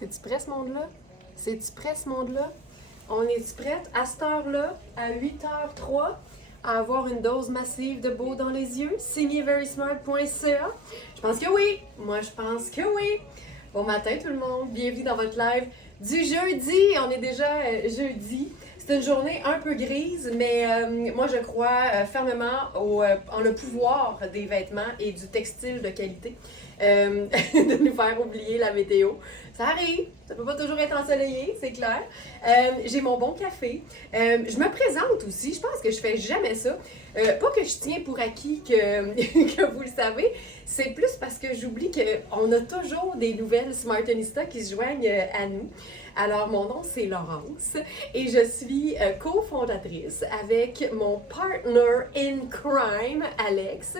C'est-tu prêt, ce monde-là? C'est-tu prêt, ce monde-là? On est-tu prête à cette heure-là, à 8h03, à avoir une dose massive de beau dans les yeux? Signé verysmart.ca. Je pense que oui. Moi, je pense que oui. Bon matin, tout le monde. Bienvenue dans votre live du jeudi. On est déjà jeudi. C'est une journée un peu grise, mais moi, je crois fermement en le pouvoir des vêtements et du textile de qualité de nous faire oublier la météo. Ça arrive, ça peut pas toujours être ensoleillé, c'est clair. J'ai mon bon café. Je me présente aussi, je pense que je fais jamais ça. Pas que je tiens pour acquis que vous le savez, c'est plus parce que j'oublie qu'on a toujours des nouvelles Smartionista qui se joignent à nous. Alors, mon nom, c'est Laurence et je suis cofondatrice avec mon partner in crime, Alex,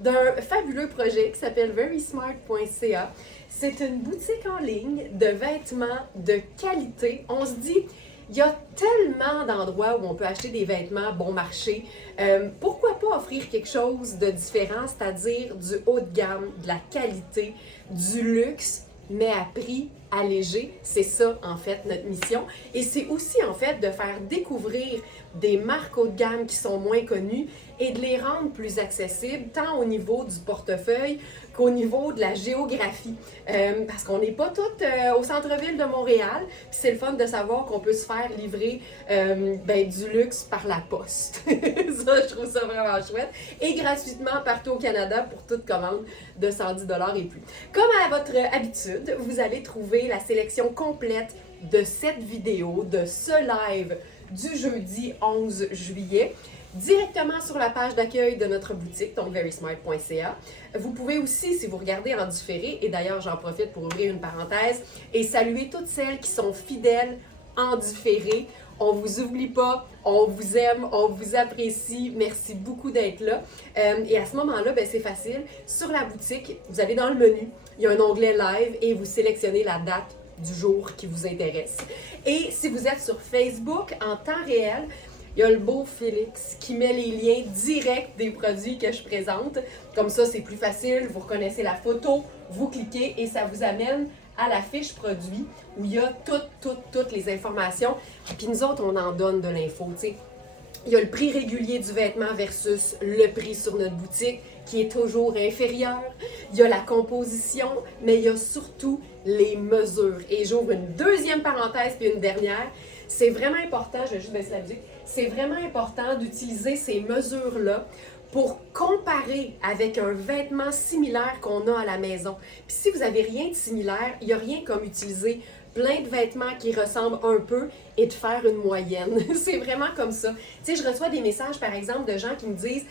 d'un fabuleux projet qui s'appelle verysmart.ca. C'est une boutique en ligne de vêtements de qualité. On se dit, il y a tellement d'endroits où on peut acheter des vêtements bon marché. Pourquoi pas offrir quelque chose de différent, c'est-à-dire du haut de gamme, de la qualité, du luxe, mais à prix allégé. C'est ça, en fait, notre mission. Et c'est aussi, en fait, de faire découvrir des marques haut de gamme qui sont moins connues et de les rendre plus accessibles, tant au niveau du portefeuille qu'au niveau de la géographie. Parce qu'on n'est pas toutes au centre-ville de Montréal, puis c'est le fun de savoir qu'on peut se faire livrer du luxe par la poste. Ça, je trouve ça vraiment chouette. Et gratuitement partout au Canada pour toute commande de 110$ et plus. Comme à votre habitude, vous allez trouver la sélection complète de cette vidéo, de ce live du jeudi 11 juillet, directement sur la page d'accueil de notre boutique, donc verysmart.ca. Vous pouvez aussi, si vous regardez en différé, et d'ailleurs j'en profite pour ouvrir une parenthèse, et saluer toutes celles qui sont fidèles en différé. On vous oublie pas, on vous aime, on vous apprécie. Merci beaucoup d'être là. Et à ce moment-là, c'est facile. Sur la boutique, vous allez dans le menu, il y a un onglet live et vous sélectionnez la date du jour qui vous intéresse. Et si vous êtes sur Facebook en temps réel, il y a le beau Félix qui met les liens directs des produits que je présente. Comme ça, c'est plus facile. Vous reconnaissez la photo, vous cliquez et ça vous amène à la fiche produit où il y a toutes les informations. Puis nous autres, on en donne de l'info. Il y a le prix régulier du vêtement versus le prix sur notre boutique qui est toujours inférieur. Il y a la composition, mais il y a surtout les mesures. Et j'ouvre une deuxième parenthèse puis une dernière. C'est vraiment important, je vais juste baisser la musique, c'est vraiment important d'utiliser ces mesures-là pour comparer avec un vêtement similaire qu'on a à la maison. Puis si vous n'avez rien de similaire, il n'y a rien comme utiliser plein de vêtements qui ressemblent un peu et de faire une moyenne. C'est vraiment comme ça. Tu sais, je reçois des messages, par exemple, de gens qui me disent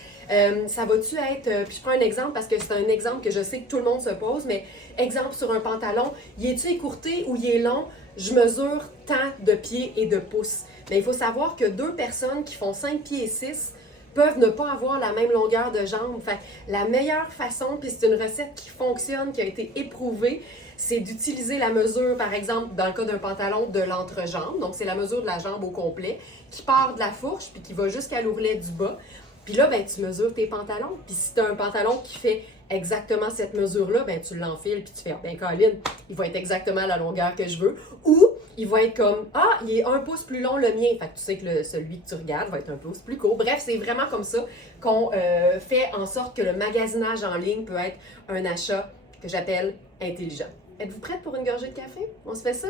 ça va-tu être... Puis je prends un exemple parce que c'est un exemple que je sais que tout le monde se pose, mais exemple sur un pantalon, il est-tu écourté ou il est long? Je mesure tant de pieds et de pouces. Mais il faut savoir que deux personnes qui font 5 pieds et 6 peuvent ne pas avoir la même longueur de jambe. Fait la meilleure façon, puis c'est une recette qui fonctionne, qui a été éprouvée, c'est d'utiliser la mesure, par exemple, dans le cas d'un pantalon, de l'entrejambe. Donc, c'est la mesure de la jambe au complet, qui part de la fourche, puis qui va jusqu'à l'ourlet du bas. Puis là, tu mesures tes pantalons. Puis si tu as un pantalon qui fait exactement cette mesure-là, tu l'enfiles, puis tu fais, Colin, il va être exactement à la longueur que je veux. Ou, il va être comme, il est un pouce plus long le mien. Fait que tu sais que celui que tu regardes va être un pouce plus court. Bref, c'est vraiment comme ça qu'on fait en sorte que le magasinage en ligne peut être un achat que j'appelle intelligent. Êtes-vous prête pour une gorgée de café? On se fait ça?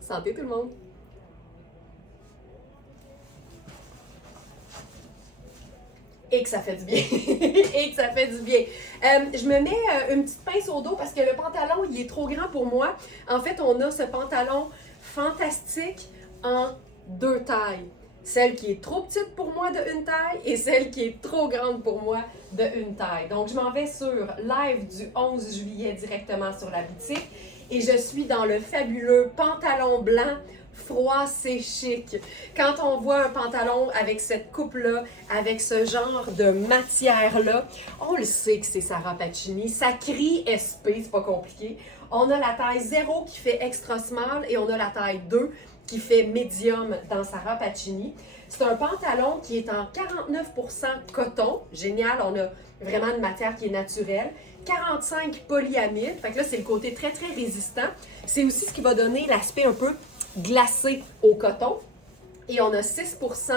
Santé tout le monde! Et que ça fait du bien. Et que ça fait du bien. Je me mets une petite pince au dos parce que le pantalon, il est trop grand pour moi. En fait, on a ce pantalon fantastique en 2 tailles. Celle qui est trop petite pour moi de 1 taille et celle qui est trop grande pour moi de 1 taille. Donc, je m'en vais sur live du 11 juillet directement sur la boutique et je suis dans le fabuleux pantalon blanc froid, c'est chic. Quand on voit un pantalon avec cette coupe-là, avec ce genre de matière-là, on le sait que c'est Sarah Pacini. Ça crie SP, c'est pas compliqué. On a la taille 0 qui fait extra small et on a la taille 2 qui fait médium dans Sarah Pacini. C'est un pantalon qui est en 49% coton. Génial, on a vraiment une matière qui est naturelle. 45 polyamide, fait que là, c'est le côté très, très résistant. C'est aussi ce qui va donner l'aspect un peu glacé au coton. Et on a 6%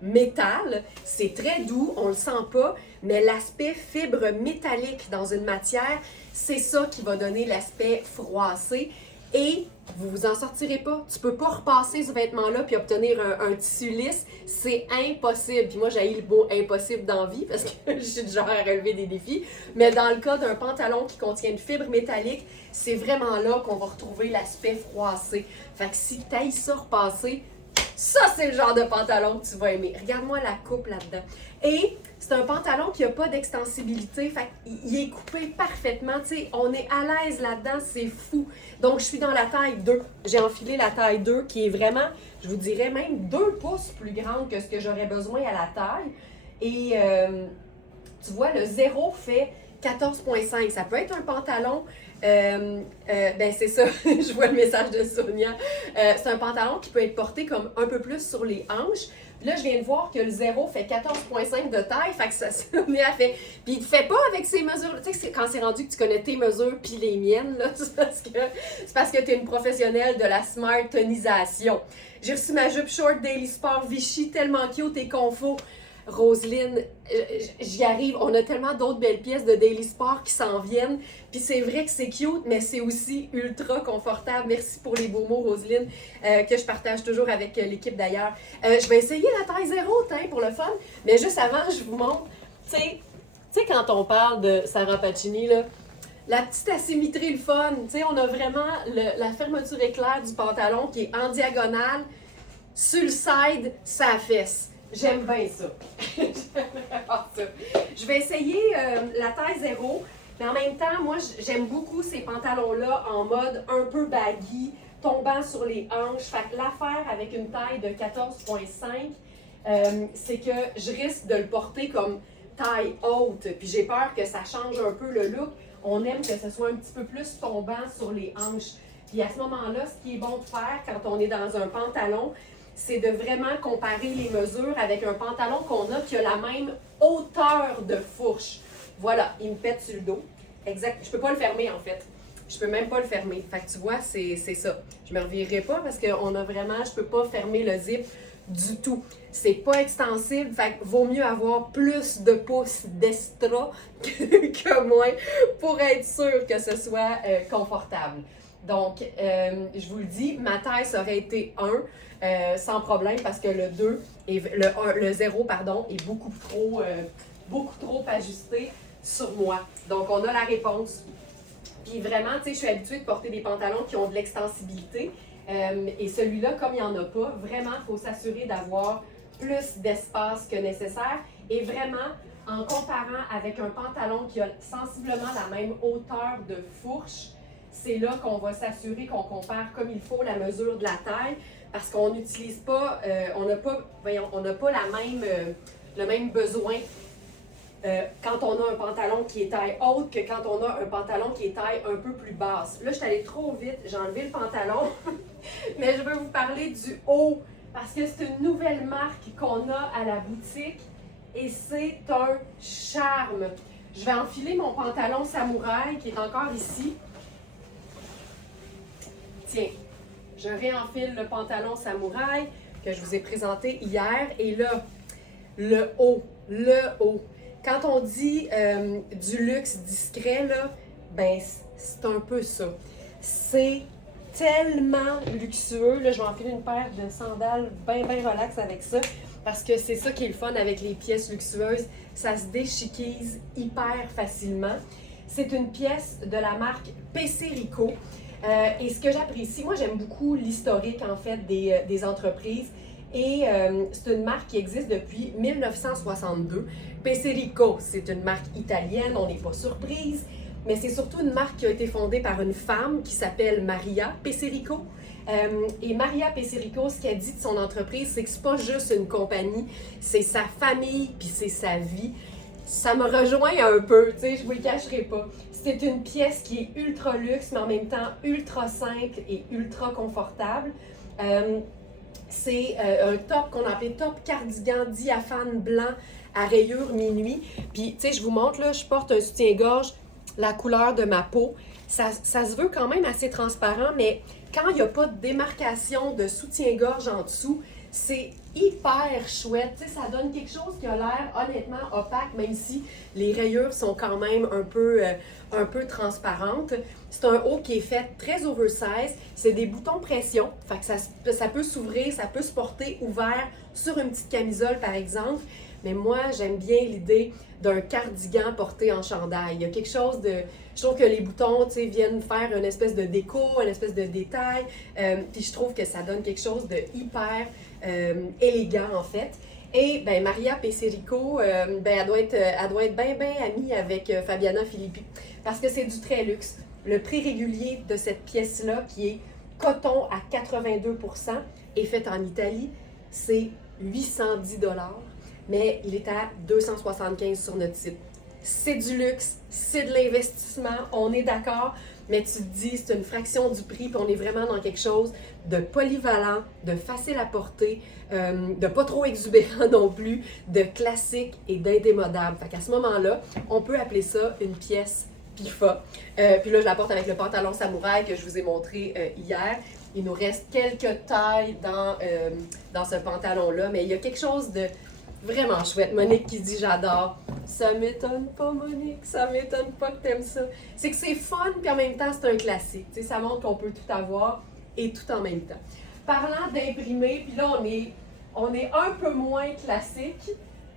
métal, c'est très doux, on le sent pas, mais l'aspect fibre métallique dans une matière, c'est ça qui va donner l'aspect froissé. Et vous vous en sortirez pas. Tu peux pas repasser ce vêtement-là puis obtenir un tissu lisse. C'est impossible. Puis moi, j'ai le mot impossible dans la vie parce que je suis du genre à relever des défis. Mais dans le cas d'un pantalon qui contient une fibre métallique, c'est vraiment là qu'on va retrouver l'aspect froissé. Fait que si t'ailles ça repasser, ça, c'est le genre de pantalon que tu vas aimer. Regarde-moi la coupe là-dedans. Et c'est un pantalon qui n'a pas d'extensibilité. Fait qu'il est coupé parfaitement. Tu sais, on est à l'aise là-dedans. C'est fou. Donc, je suis dans la taille 2. J'ai enfilé la taille 2 qui est vraiment, je vous dirais, même 2 pouces plus grande que ce que j'aurais besoin à la taille. Et tu vois, le 0 fait 14,5. Ça peut être un pantalon. Ben c'est ça, je vois le message de Sonia. C'est un pantalon qui peut être porté comme un peu plus sur les hanches. Là, je viens de voir que le 0 fait 14,5 de taille, fait que ça Sonia fait. Puis il te fait pas avec ses mesures. Tu sais, quand c'est rendu que tu connais tes mesures puis les miennes, là, c'est parce que tu es une professionnelle de la smart tonisation. J'ai reçu ma jupe short Daily Sport Vichy, tellement cute et confort. Roselyne, j'y arrive. On a tellement d'autres belles pièces de Daily Sport qui s'en viennent. Puis c'est vrai que c'est cute, mais c'est aussi ultra confortable. Merci pour les beaux mots, Roselyne, que je partage toujours avec l'équipe d'ailleurs. Je vais essayer la taille 0, pour le fun. Mais juste avant, je vous montre. Tu sais, quand on parle de Sarah Pacini, là, la petite asymétrie, le fun. Tu sais, on a vraiment la fermeture éclair du pantalon qui est en diagonale. Sur le side, ça fesse. J'aime bien ça. J'aime vraiment ça. Je vais essayer la taille 0, mais en même temps, moi, j'aime beaucoup ces pantalons-là en mode un peu baggy, tombant sur les hanches. Fait que l'affaire avec une taille de 14,5, c'est que je risque de le porter comme taille haute. Puis j'ai peur que ça change un peu le look. On aime que ce soit un petit peu plus tombant sur les hanches. Puis à ce moment-là, ce qui est bon de faire quand on est dans un pantalon, c'est de vraiment comparer les mesures avec un pantalon qu'on a qui a la même hauteur de fourche. Voilà, il me pète sur le dos. Exact. Je peux pas le fermer en fait. Je peux même pas le fermer. Fait que tu vois, c'est ça. Je me revirerai pas parce qu'on a vraiment, je peux pas fermer le zip du tout. C'est pas extensible, fait que vaut mieux avoir plus de pouces d'extra que moins pour être sûr que ce soit confortable. Donc, je vous le dis, ma taille, ça aurait été 1 sans problème parce que le 2, et le 0, pardon, est beaucoup trop ajusté sur moi. Donc, on a la réponse. Puis vraiment, tu sais, je suis habituée de porter des pantalons qui ont de l'extensibilité. Et celui-là, comme il n'y en a pas, vraiment, il faut s'assurer d'avoir plus d'espace que nécessaire. Et vraiment, en comparant avec un pantalon qui a sensiblement la même hauteur de fourche, c'est là qu'on va s'assurer qu'on compare comme il faut la mesure de la taille parce qu'on n'utilise pas, on n'a pas le même besoin quand on a un pantalon qui est taille haute que quand on a un pantalon qui est taille un peu plus basse. Là, je suis allée trop vite, j'ai enlevé le pantalon, mais je veux vous parler du haut parce que c'est une nouvelle marque qu'on a à la boutique et c'est un charme. Je vais enfiler mon pantalon samouraï qui est encore ici. Tiens, je réenfile le pantalon samouraï que je vous ai présenté hier. Et là, le haut. Quand on dit du luxe discret, là, ben c'est un peu ça. C'est tellement luxueux. Là, je vais enfiler une paire de sandales bien relax avec ça. Parce que c'est ça qui est le fun avec les pièces luxueuses. Ça se déchiquise hyper facilement. C'est une pièce de la marque Pesserico. Et ce que j'apprécie, moi j'aime beaucoup l'historique en fait des entreprises et c'est une marque qui existe depuis 1962. Pesserico, c'est une marque italienne, on n'est pas surprise, mais c'est surtout une marque qui a été fondée par une femme qui s'appelle Maria Pesserico. Et Maria Pesserico, ce qu'elle dit de son entreprise, c'est que c'est pas juste une compagnie, c'est sa famille puis c'est sa vie. Ça me rejoint un peu, tu sais, je vous le cacherai pas. C'est une pièce qui est ultra luxe, mais en même temps ultra simple et ultra confortable. C'est un top qu'on appelait top cardigan diaphane blanc à rayures minuit. Puis, tu sais, je vous montre, là, je porte un soutien-gorge, la couleur de ma peau. Ça se veut quand même assez transparent, mais quand il n'y a pas de démarcation de soutien-gorge en dessous, c'est hyper chouette. Tu sais, ça donne quelque chose qui a l'air honnêtement opaque, même si les rayures sont quand même un peu transparentes. C'est un haut qui est fait très oversize. C'est des boutons pression. Fait que ça peut s'ouvrir, ça peut se porter ouvert sur une petite camisole, par exemple. Mais moi, j'aime bien l'idée d'un cardigan porté en chandail. Il y a quelque chose de... Je trouve que les boutons, tu sais, viennent faire une espèce de déco, une espèce de détail. Puis je trouve que ça donne quelque chose de hyper élégant, en fait. Et ben, Maria Pesserico, ben, elle doit être bien, bien amie avec Fabiana Filippi. Parce que c'est du très luxe. Le prix régulier de cette pièce-là, qui est coton à 82% et faite en Italie, c'est 810 $, mais il est à 275 sur notre site. C'est du luxe, c'est de l'investissement, on est d'accord, mais tu te dis, c'est une fraction du prix, puis on est vraiment dans quelque chose de polyvalent, de facile à porter, de pas trop exubérant non plus, de classique et d'indémodable. Fait qu'à ce moment-là, on peut appeler ça une pièce PIFA. Puis là, je la porte avec le pantalon samouraï que je vous ai montré hier. Il nous reste quelques tailles dans ce pantalon-là, mais il y a quelque chose de vraiment chouette. Monique qui dit j'adore. Ça m'étonne pas, Monique, ça m'étonne pas que t'aimes ça. C'est que c'est fun, puis en même temps, c'est un classique. Tu sais, ça montre qu'on peut tout avoir et tout en même temps. Parlant d'imprimer, puis là, on est un peu moins classique,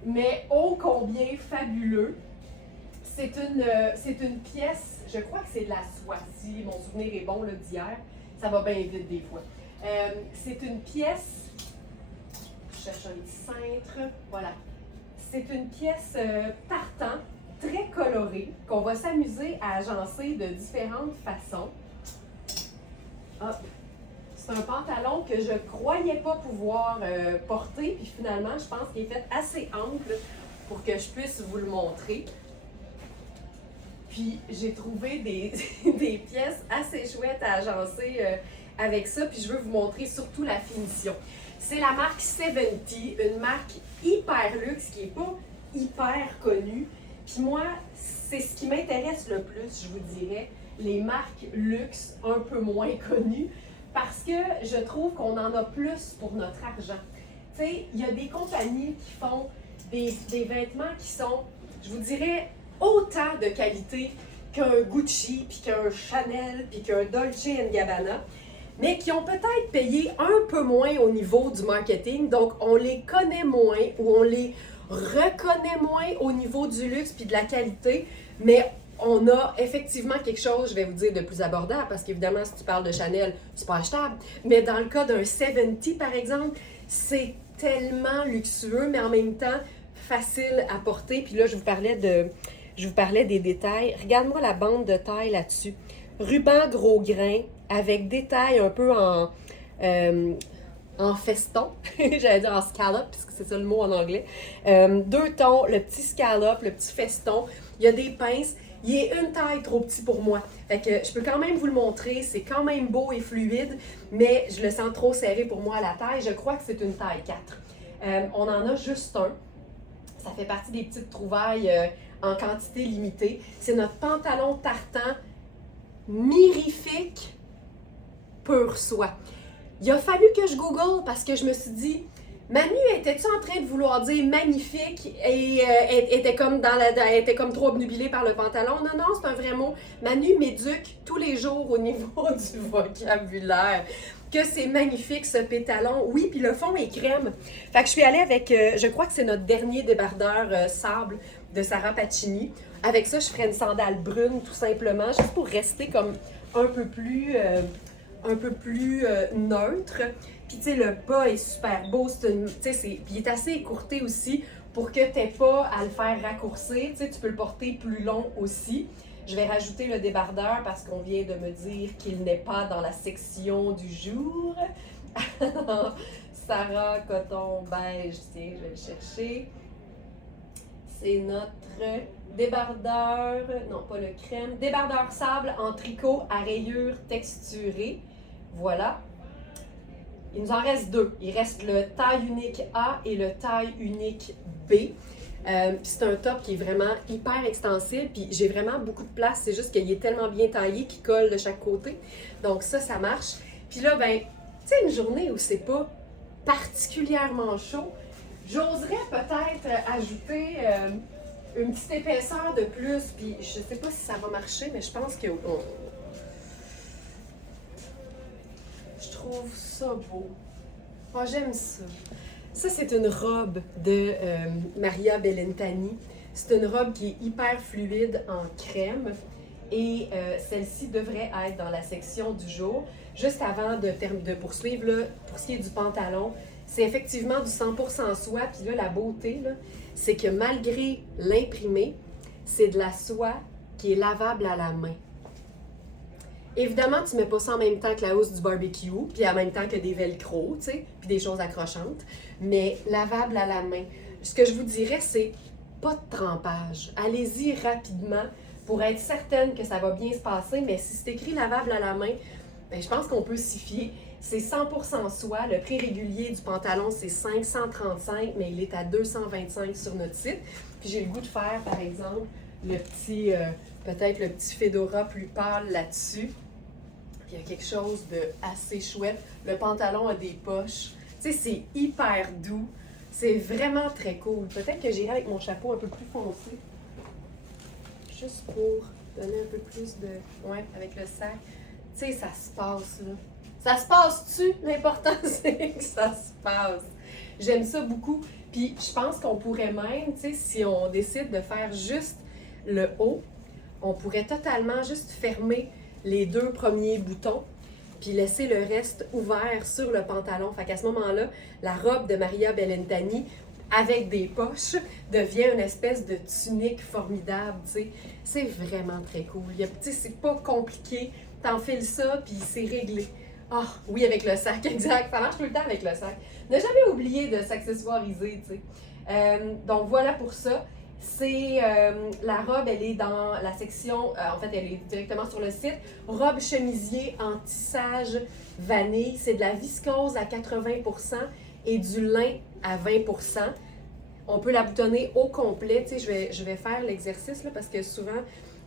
mais ô combien fabuleux. C'est une pièce, je crois que c'est de la soie, si mon souvenir est bon d'hier. Ça va bien vite des fois. C'est une pièce, je cherche un petit cintre, voilà. C'est une pièce tartan, très colorée, qu'on va s'amuser à agencer de différentes façons. Hop. C'est un pantalon que je croyais pas pouvoir porter, puis finalement, je pense qu'il est fait assez ample pour que je puisse vous le montrer. Puis j'ai trouvé des pièces assez chouettes à agencer avec ça, puis je veux vous montrer surtout la finition. C'est la marque 70, une marque hyper luxe qui n'est pas hyper connue. Puis moi, c'est ce qui m'intéresse le plus, je vous dirais, les marques luxe un peu moins connues, parce que je trouve qu'on en a plus pour notre argent. Tu sais, il y a des compagnies qui font des vêtements qui sont, je vous dirais, autant de qualité qu'un Gucci, puis qu'un Chanel, puis qu'un Dolce & Gabbana, mais qui ont peut-être payé un peu moins au niveau du marketing, donc on les connaît moins ou on les reconnaît moins au niveau du luxe puis de la qualité, mais on a effectivement quelque chose, je vais vous dire, de plus abordable, parce qu'évidemment, si tu parles de Chanel, c'est pas achetable, mais dans le cas d'un 70, par exemple, c'est tellement luxueux, mais en même temps facile à porter. Puis là, je vous parlais des détails. Regarde-moi la bande de taille là-dessus. Ruban gros grain avec détails un peu en feston, j'allais dire en scallop, puisque c'est ça le mot en anglais. 2 tons, le petit scallop, le petit feston. Il y a des pinces. Il est une taille trop petit pour moi. Fait que je peux quand même vous le montrer. C'est quand même beau et fluide, mais je le sens trop serré pour moi à la taille. Je crois que c'est une taille 4. On en a juste un. Ça fait partie des petites trouvailles en quantité limitée. C'est notre pantalon tartan mirifique pur soie. Il a fallu que je google parce que je me suis dit, Manu, étais-tu en train de vouloir dire magnifique et était comme était comme trop obnubilée par le pantalon? Non, non, c'est un vrai mot. Manu m'éduque tous les jours au niveau du vocabulaire. Que c'est magnifique ce pétalon. Oui, puis le fond est crème. Fait que je suis allée avec, je crois que c'est notre dernier débardeur sable de Sarah Pacini. Avec ça, je ferais une sandale brune tout simplement, juste pour rester comme un peu plus neutre. Puis tu sais, le bas est super beau, puis il est assez écourté aussi pour que tu n'aies pas à le faire raccourcir. Tu sais, tu peux le porter plus long aussi. Je vais rajouter le débardeur parce qu'on vient de me dire qu'il n'est pas dans la section du jour. Sarah, coton, beige, tiens, je vais le chercher. C'est notre débardeur, non pas le crème, débardeur sable en tricot à rayures texturées. Voilà. Il nous en reste deux. Il reste le taille unique A et le taille unique B. Puis c'est un top qui est vraiment hyper extensible, puis j'ai vraiment beaucoup de place, c'est juste qu'il est tellement bien taillé qu'il colle de chaque côté. Donc ça marche. Puis là, ben, tu sais, une journée où c'est pas particulièrement chaud, j'oserais peut-être ajouter une petite épaisseur de plus, puis je sais pas si ça va marcher, mais je pense que je trouve ça beau. Oh, j'aime ça. Ça, c'est une robe de Maria Bellentani. C'est une robe qui est hyper fluide en crème et celle-ci devrait être dans la section du jour. Juste avant de poursuivre, là, pour ce qui est du pantalon, c'est effectivement du 100% soie. Puis là, la beauté, c'est que malgré l'imprimé, c'est de la soie qui est lavable à la main. Évidemment, tu ne mets pas ça en même temps que la housse du barbecue, puis en même temps que des velcro, tu sais, puis des choses accrochantes, mais lavable à la main. Ce que je vous dirais, c'est pas de trempage. Allez-y rapidement pour être certaine que ça va bien se passer, mais si c'est écrit lavable à la main, bien, je pense qu'on peut s'y fier. C'est 100% soie. Le prix régulier du pantalon, c'est 535, mais il est à 225 sur notre site. Puis j'ai le goût de faire, par exemple, le petit, peut-être le petit fedora plus pâle là-dessus. Puis il y a quelque chose de assez chouette. Le pantalon a des poches. Tu sais, c'est hyper doux. C'est vraiment très cool. Peut-être que j'irai avec mon chapeau un peu plus foncé. Juste pour donner un peu plus de... Ouais, avec le sac. Tu sais, ça se passe, là. Ça se passe-tu? L'important, c'est que ça se passe. J'aime ça beaucoup. Puis je pense qu'on pourrait même, tu sais, si on décide de faire juste le haut, on pourrait totalement juste fermer les deux premiers boutons puis laisser le reste ouvert sur le pantalon. Fait qu'à ce moment-là, la robe de Maria Bellentani avec des poches devient une espèce de tunique formidable, tu sais. C'est vraiment très cool. Tu sais, c'est pas compliqué. T'enfiles ça, puis c'est réglé. Ah, oui, avec le sac, exact. Ça marche tout le temps avec le sac. Ne jamais oublier de s'accessoiriser, tu sais. Donc, voilà pour ça. C'est la robe, elle est dans la section, en fait, elle est directement sur le site. Robe chemisier en tissage vanille. C'est de la viscose à 80% et du lin à 20%. On peut la boutonner au complet. Tu sais, je vais faire l'exercice là, parce que souvent,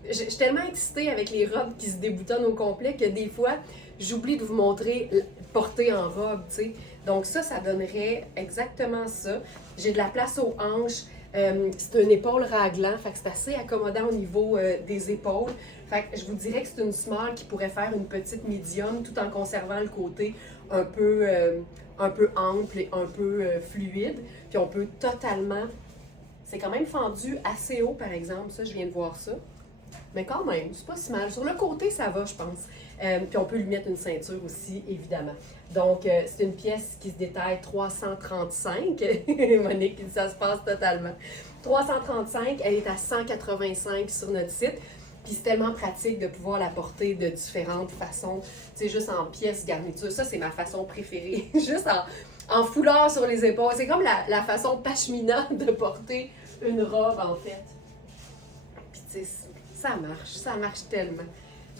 je suis tellement excitée avec les robes qui se déboutonnent au complet que des fois, j'oublie de vous montrer portée en robe, tu sais. Donc ça donnerait exactement ça. J'ai de la place aux hanches. C'est une épaule raglant, fait que c'est assez accommodant au niveau des épaules. Fait que je vous dirais que c'est une small qui pourrait faire une petite médium tout en conservant le côté un peu ample et un peu fluide. Puis on peut totalement... C'est quand même fendu assez haut, par exemple. Ça, je viens de voir ça. Mais quand même, c'est pas si mal. Sur le côté, ça va, je pense. Puis on peut lui mettre une ceinture aussi, évidemment. Donc, c'est une pièce qui se détaille 335. Monique, ça se passe totalement. 335, elle est à 185 sur notre site. Puis c'est tellement pratique de pouvoir la porter de différentes façons. Tu sais, juste en pièces garniture. Ça, c'est ma façon préférée. Juste en foulard sur les épaules. C'est comme la façon pashmina de porter une robe, en fait. Puis tu sais, ça marche tellement.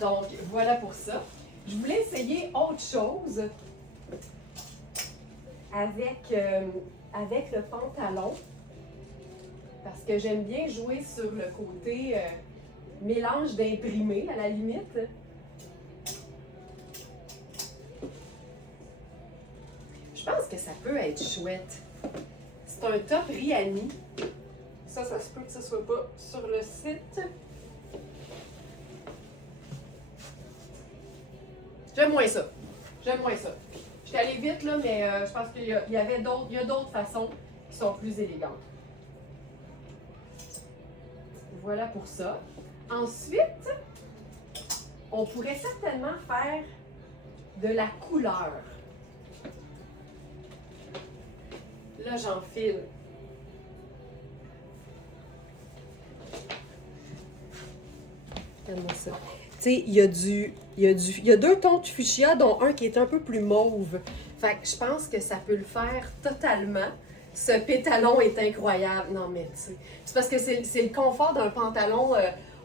Donc, voilà pour ça. Je voulais essayer autre chose avec le pantalon. Parce que j'aime bien jouer sur le côté mélange d'imprimé, à la limite. Je pense que ça peut être chouette. C'est un top Rihanni. Ça se peut que ce soit pas sur le site. J'aime moins ça. Je suis allée vite, là, mais je pense qu'il y a d'autres façons qui sont plus élégantes. Voilà pour ça. Ensuite, on pourrait certainement faire de la couleur. Là, j'enfile. Regarde-moi ça. Tu sais, il y a deux tons de fuchsia, dont un qui est un peu plus mauve. Fait que je pense que ça peut le faire totalement. Ce pétalon est incroyable. Non, mais tu sais, c'est parce que c'est le confort d'un pantalon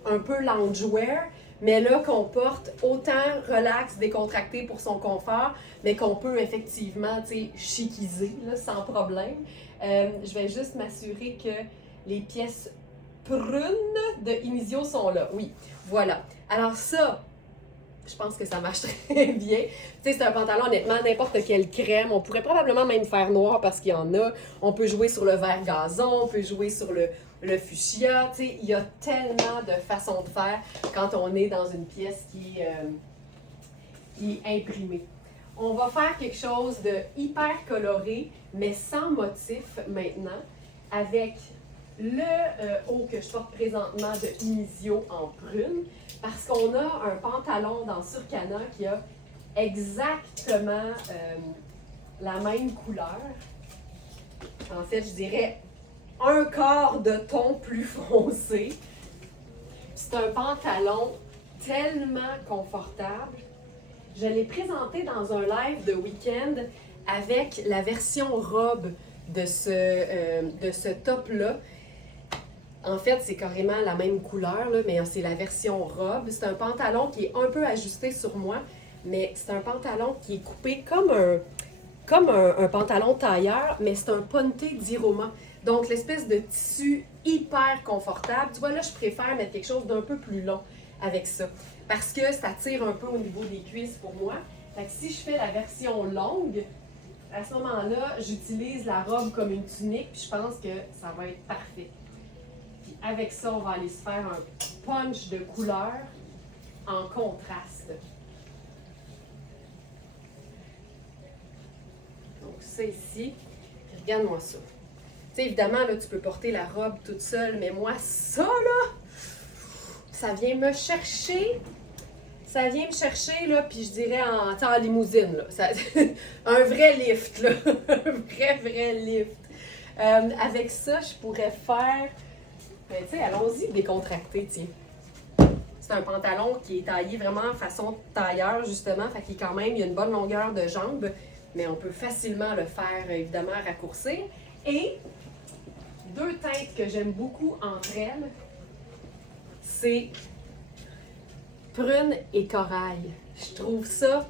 un peu loungewear, mais là qu'on porte autant relax, décontracté pour son confort, mais qu'on peut effectivement, tu sais, chiquiser, là, sans problème. Je vais juste m'assurer que les pièces prunes de Inizio sont là. Oui, voilà. Alors ça, je pense que ça marche très bien. Tu sais, c'est un pantalon, honnêtement, n'importe quelle crème. On pourrait probablement même faire noir parce qu'il y en a. On peut jouer sur le vert gazon, on peut jouer sur le fuchsia. Tu sais, il y a tellement de façons de faire quand on est dans une pièce qui est imprimée. On va faire quelque chose de hyper coloré, mais sans motif maintenant, avec le haut que je porte présentement de Inizio en prune, parce qu'on a un pantalon dans Surcana qui a exactement la même couleur. En fait, je dirais un quart de ton plus foncé. C'est un pantalon tellement confortable. Je l'ai présenté dans un live de week-end avec la version robe de ce top-là. En fait, c'est carrément la même couleur, là, mais c'est la version robe. C'est un pantalon qui est un peu ajusté sur moi, mais c'est un pantalon qui est coupé comme un pantalon tailleur, mais c'est un ponte d'Iroma. Donc, l'espèce de tissu hyper confortable. Tu vois, là, je préfère mettre quelque chose d'un peu plus long avec ça, parce que ça tire un peu au niveau des cuisses pour moi. Fait que si je fais la version longue, à ce moment-là, j'utilise la robe comme une tunique, puis je pense que ça va être parfait. Puis avec ça, on va aller se faire un punch de couleur en contraste. Donc ça ici, puis regarde-moi ça. Tu sais, évidemment, là, tu peux porter la robe toute seule, mais moi, ça, là, ça vient me chercher. Ça vient me chercher, là, puis je dirais en limousine, là. Ça, un vrai lift, là. Un vrai lift. Avec ça, je pourrais faire... Ben, tu sais, allons-y, décontracté, tiens. C'est un pantalon qui est taillé vraiment façon tailleur, justement. Fait qu'il quand même, il y a une bonne longueur de jambe, mais on peut facilement le faire, évidemment, raccourcir. Et deux teintes que j'aime beaucoup entre elles, c'est prune et corail. Je trouve ça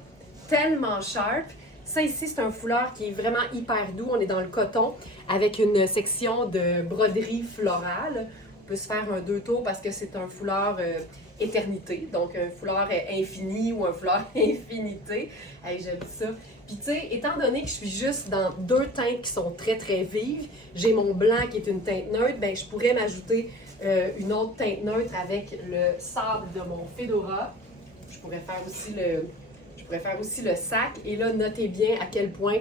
tellement sharp. Ça ici, c'est un foulard qui est vraiment hyper doux. On est dans le coton avec une section de broderie florale. On peut se faire un deux tours parce que c'est un foulard éternité. Donc un foulard infini ou un foulard infinité. Hey, j'aime ça. Puis tu sais, étant donné que je suis juste dans deux teintes qui sont très très vives, j'ai mon blanc qui est une teinte neutre, ben je pourrais m'ajouter une autre teinte neutre avec le sable de mon Fedora. Je pourrais faire aussi le sac. Et là, notez bien à quel point,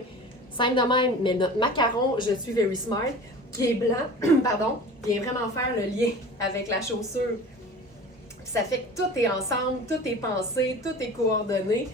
simple de même, mais notre macaron, je suis very smart, qui est blanc, pardon, vient vraiment faire le lien avec la chaussure. Ça fait que tout est ensemble, tout est pensé, tout est coordonné.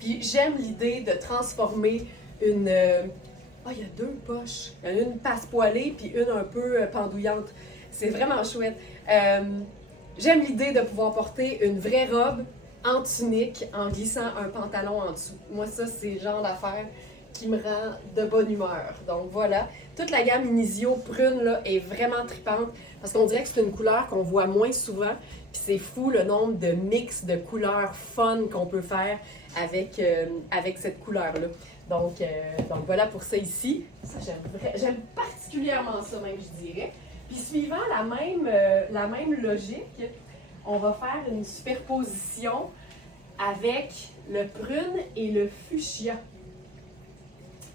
Puis j'aime l'idée de transformer une... il y a deux poches. Il y en a une passe-poilée puis une un peu pendouillante. C'est vraiment chouette. J'aime l'idée de pouvoir porter une vraie robe en tunique en glissant un pantalon en dessous. Moi, ça, c'est le genre d'affaire qui me rend de bonne humeur. Donc voilà, toute la gamme Inizio prune là, est vraiment tripante parce qu'on dirait que c'est une couleur qu'on voit moins souvent. Puis c'est fou le nombre de mix de couleurs fun qu'on peut faire avec cette couleur-là. Donc voilà pour ça ici. Ça, j'aime particulièrement ça même, je dirais. Puis suivant la même logique, on va faire une superposition avec le prune et le fuchsia.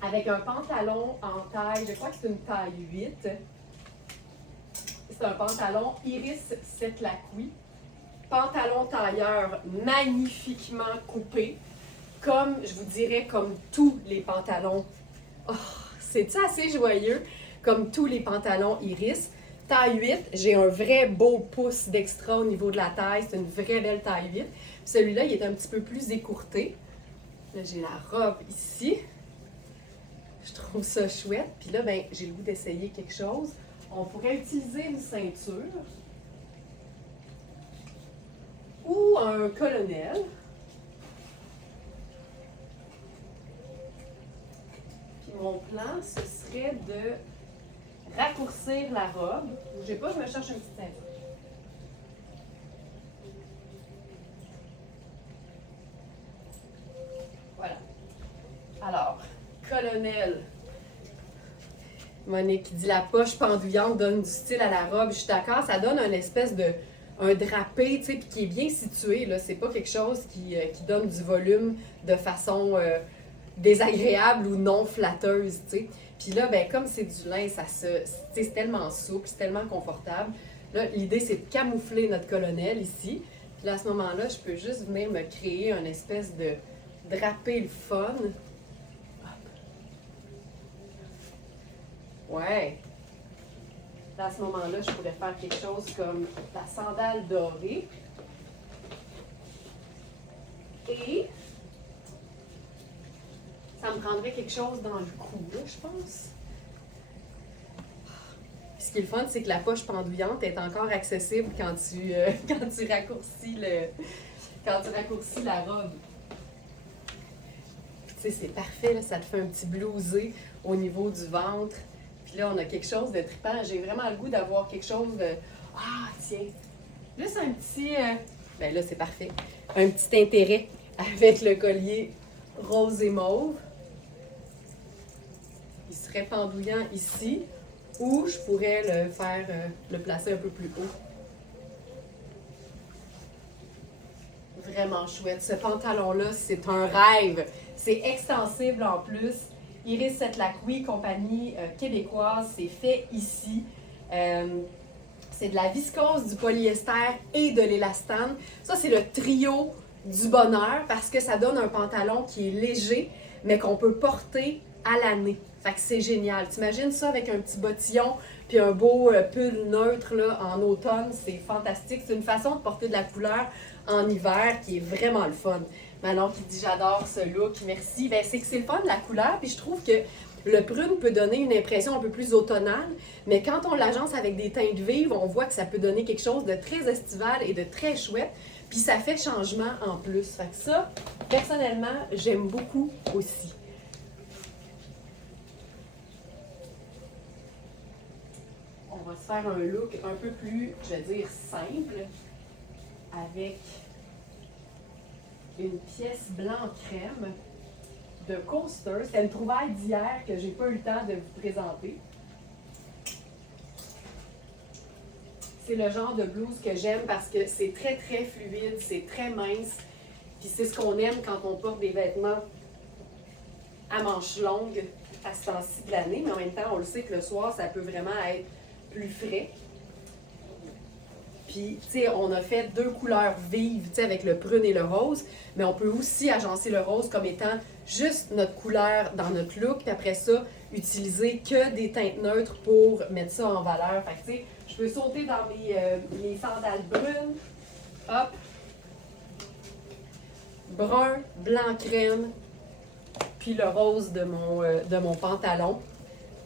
Avec un pantalon en taille, je crois que c'est une taille 8. C'est un pantalon Iris Setlaqui. Pantalon tailleur magnifiquement coupé. Comme, je vous dirais, comme tous les pantalons. Oh, c'est assez joyeux, comme tous les pantalons Iris. Taille 8, j'ai un vrai beau pouce d'extra au niveau de la taille. C'est une vraie belle taille 8. Celui-là, il est un petit peu plus écourté. Là, j'ai la robe ici. Je trouve ça chouette. Puis là, ben, j'ai le goût d'essayer quelque chose. On pourrait utiliser une ceinture ou un colonel. Puis mon plan, ce serait de raccourcir la robe. Bougez pas, je me cherche une petite ceinture. colonel. Monique qui dit la poche pendouillante donne du style à la robe. Je suis d'accord, ça donne une espèce de un drapé, tu sais, puis qui est bien situé. Là, c'est pas quelque chose qui donne du volume de façon désagréable ou non flatteuse, tu sais. Puis là, ben comme c'est du lin, c'est tellement souple, c'est tellement confortable. Là, l'idée c'est de camoufler notre colonel ici. Puis là, à ce moment-là, je peux juste venir me créer une espèce de drapé le fun. Ouais. Là, à ce moment-là, je pourrais faire quelque chose comme la sandale dorée. Et ça me prendrait quelque chose dans le cou, là, je pense. Puis ce qui est le fun, c'est que la poche pendouillante est encore accessible quand tu raccourcis la robe. Tu sais, c'est parfait, là, ça te fait un petit blousé au niveau du ventre. Puis là, on a quelque chose de trippant. J'ai vraiment le goût d'avoir quelque chose de... Ah, tiens! Juste un petit... Ben là, c'est parfait. Un petit intérêt avec le collier rose et mauve. Il serait pendouillant ici. Ou je pourrais le placer un peu plus haut. Vraiment chouette. Ce pantalon-là, c'est un rêve. C'est extensible en plus. Iris Setlacqui, compagnie québécoise, c'est fait ici. C'est de la viscose, du polyester et de l'élastane. Ça, c'est le trio du bonheur parce que ça donne un pantalon qui est léger, mais qu'on peut porter à l'année. Fait que c'est génial. T'imagines ça avec un petit bottillon puis un beau pull neutre là, en automne. C'est fantastique. C'est une façon de porter de la couleur en hiver qui est vraiment le fun. Manon qui dit « J'adore ce look, merci ». Ben, c'est que c'est le fun de la couleur, puis je trouve que le prune peut donner une impression un peu plus automnale, mais quand on l'agence avec des teintes vives, on voit que ça peut donner quelque chose de très estival et de très chouette, puis ça fait changement en plus. Fait que ça, personnellement, j'aime beaucoup aussi. On va se faire un look un peu plus, je vais dire, simple, avec une pièce blanc crème de Coaster. C'était une trouvaille d'hier que j'ai pas eu le temps de vous présenter. C'est le genre de blouse que j'aime parce que c'est très très fluide, c'est très mince. Puis c'est ce qu'on aime quand on porte des vêtements à manches longues à ce temps-ci de l'année. Mais en même temps, on le sait que le soir, ça peut vraiment être plus frais. Puis, tu sais, on a fait deux couleurs vives, tu sais, avec le prune et le rose, mais on peut aussi agencer le rose comme étant juste notre couleur dans notre look, puis après ça, utiliser que des teintes neutres pour mettre ça en valeur. Fait que, tu sais, je peux sauter dans mes sandales brunes, hop, brun, blanc crème, puis le rose de mon pantalon.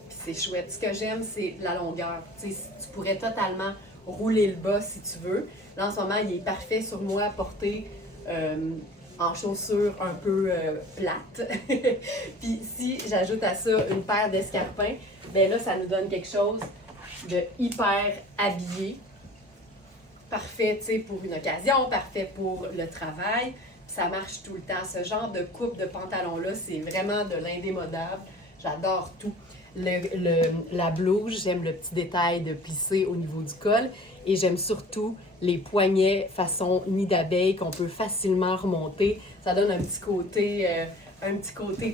Puis c'est chouette. Ce que j'aime, c'est la longueur. Tu sais, tu pourrais totalement rouler le bas si tu veux. Là, en ce moment, il est parfait sur moi à porter en chaussures un peu plates. Puis si j'ajoute à ça une paire d'escarpins, bien là, ça nous donne quelque chose de hyper habillé. Parfait, tu sais, pour une occasion, parfait pour le travail. Ça marche tout le temps. Ce genre de coupe de pantalon-là, c'est vraiment de l'indémodable. J'adore tout. La blouse, j'aime le petit détail de plissé au niveau du col et j'aime surtout les poignets façon nid d'abeille qu'on peut facilement remonter. Ça donne un petit côté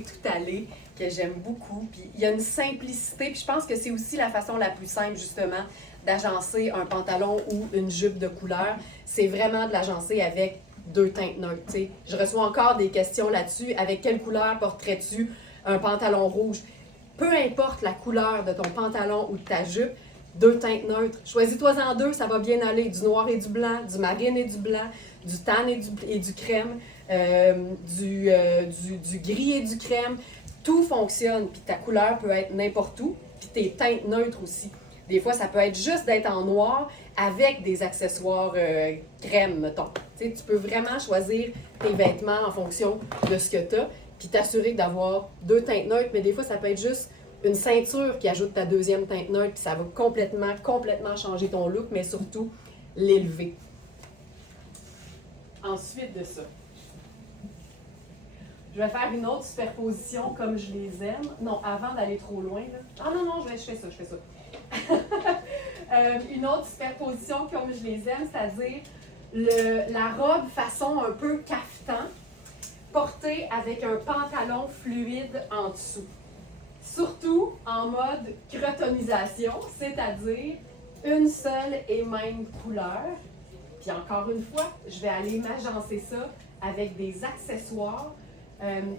tout allé que j'aime beaucoup. Puis il y a une simplicité, puis je pense que c'est aussi la façon la plus simple justement d'agencer un pantalon ou une jupe de couleur. C'est vraiment de l'agencer avec deux teintes neutres. T'sais. Je reçois encore des questions là-dessus. Avec quelle couleur porterais-tu un pantalon rouge? Peu importe la couleur de ton pantalon ou de ta jupe, deux teintes neutres. Choisis-toi-en deux, ça va bien aller. Du noir et du blanc, du marine et du blanc, du tan et du crème, du gris et du crème. Tout fonctionne, puis ta couleur peut être n'importe où, puis tes teintes neutres aussi. Des fois, ça peut être juste d'être en noir avec des accessoires crème, mettons. Tu sais, tu peux vraiment choisir tes vêtements en fonction de ce que tu as, puis t'assurer d'avoir deux teintes neutres, mais des fois, ça peut être juste une ceinture qui ajoute ta deuxième teinte neutre, puis ça va complètement changer ton look, mais surtout l'élever. Ensuite de ça, Je vais faire une autre superposition comme je les aime. Non, avant d'aller trop loin. Là. Ah non, non, je fais ça. Une autre superposition comme je les aime, c'est-à-dire la robe façon un peu caftan, portée avec un pantalon fluide en dessous. Surtout en mode crotonisation, c'est-à-dire une seule et même couleur. Puis encore une fois, je vais aller m'agencer ça avec des accessoires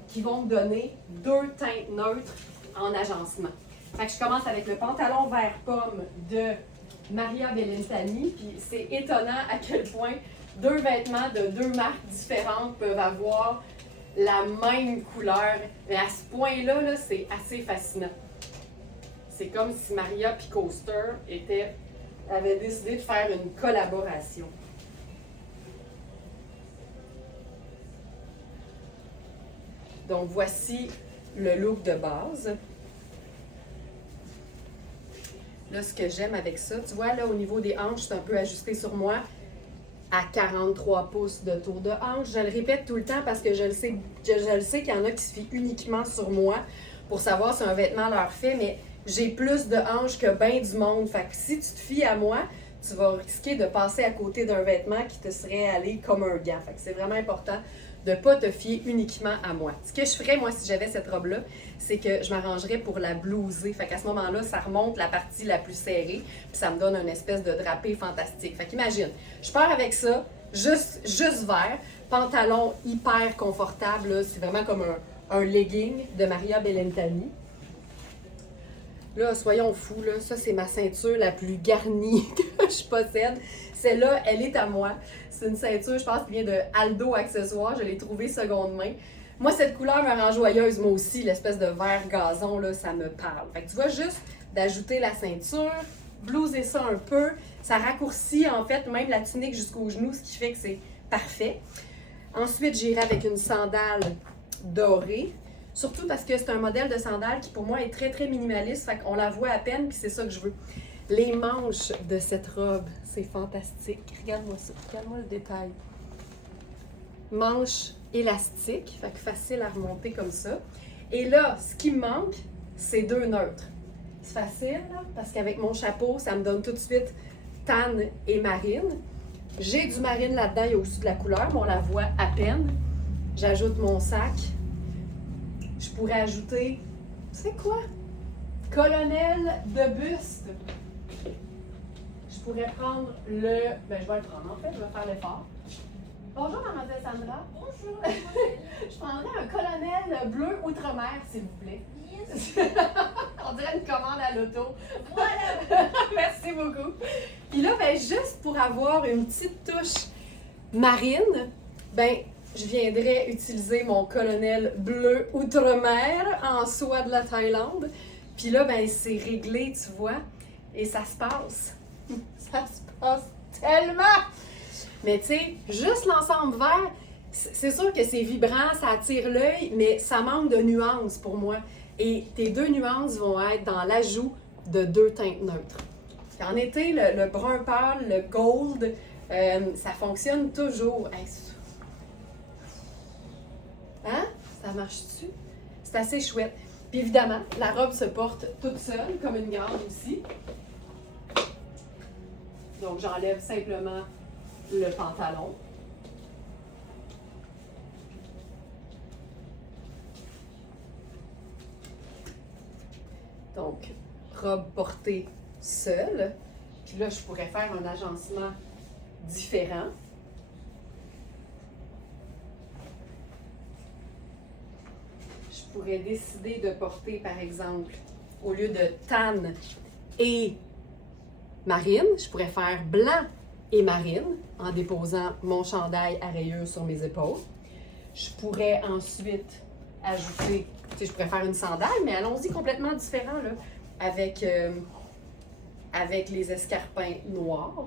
qui vont me donner 2 teintes neutres en agencement. Fait que je commence avec le pantalon vert pomme de Maria Bellintani. Puis c'est étonnant à quel point 2 vêtements de 2 marques différentes peuvent avoir la même couleur. Mais à ce point-là, là, c'est assez fascinant. C'est comme si Maria et Coaster avaient décidé de faire une collaboration. Donc, voici le look de base. Là, ce que j'aime avec ça, tu vois, là, au niveau des hanches, c'est un peu ajusté sur moi à 43 pouces de tour de hanche. Je le répète tout le temps parce que je le sais qu'il y en a qui se fient uniquement sur moi pour savoir si un vêtement leur fait, mais j'ai plus de hanches que bien du monde. Fait que si tu te fies à moi, tu vas risquer de passer à côté d'un vêtement qui te serait allé comme un gant. Fait que c'est vraiment important de ne pas te fier uniquement à moi. Ce que je ferais, moi, si j'avais cette robe-là, c'est que je m'arrangerais pour la blouser. Fait qu'à ce moment-là, ça remonte la partie la plus serrée, puis ça me donne une espèce de drapé fantastique. Fait qu'imagine, je pars avec ça, juste vert, pantalon hyper confortable, là. C'est vraiment comme un legging de Maria Bellintani. Là, soyons fous, là, ça c'est ma ceinture la plus garnie que je possède. Celle-là, elle est à moi. C'est une ceinture, je pense, qui vient de Aldo Accessoires. Je l'ai trouvée seconde main. Moi, cette couleur me rend joyeuse, moi aussi. L'espèce de vert gazon, là, ça me parle. Fait que tu vois, juste d'ajouter la ceinture, blouser ça un peu, ça raccourcit en fait même la tunique jusqu'aux genoux, ce qui fait que c'est parfait. Ensuite, j'irai avec une sandale dorée. Surtout parce que c'est un modèle de sandale qui, pour moi, est très, très minimaliste. Fait qu'on la voit à peine, puis c'est ça que je veux. Les manches de cette robe, c'est fantastique. Regarde-moi ça. Regarde-moi le détail. Manches élastiques, fait que facile à remonter comme ça. Et là, ce qui me manque, c'est 2 neutres. C'est facile, là, parce qu'avec mon chapeau, ça me donne tout de suite tan et marine. J'ai du marine là-dedans, il y a aussi de la couleur, mais on la voit à peine. J'ajoute mon sac. Je pourrais ajouter, c'est quoi? Colonel de buste. Je pourrais prendre je vais le prendre en fait, je vais faire l'effort. Bonjour mademoiselle Sandra. Bonjour. Je prendrais un colonel bleu outre-mer, s'il vous plaît. Yes. On dirait une commande à l'auto. Voilà. Merci beaucoup. Puis là, juste pour avoir une petite touche marine, je viendrais utiliser mon colonel bleu outre-mer en soie de la Thaïlande. Puis là, c'est réglé, tu vois, et ça se passe. Ça se passe tellement! Mais tu sais, juste l'ensemble vert, c'est sûr que c'est vibrant, ça attire l'œil, mais ça manque de nuances pour moi. Et tes 2 nuances vont être dans l'ajout de 2 teintes neutres. En été, le brun pâle, le gold, ça fonctionne toujours. Hein? Ça marche-tu? C'est assez chouette. Puis évidemment, la robe se porte toute seule, comme une grande aussi. Donc, j'enlève simplement le pantalon. Donc, robe portée seule. Puis là, je pourrais faire un agencement différent. Je pourrais décider de porter, par exemple, au lieu de tan et marine, je pourrais faire blanc et marine en déposant mon chandail à rayures sur mes épaules. Je pourrais ensuite ajouter, je pourrais faire une sandale, mais allons-y complètement différent, là, avec les escarpins noirs.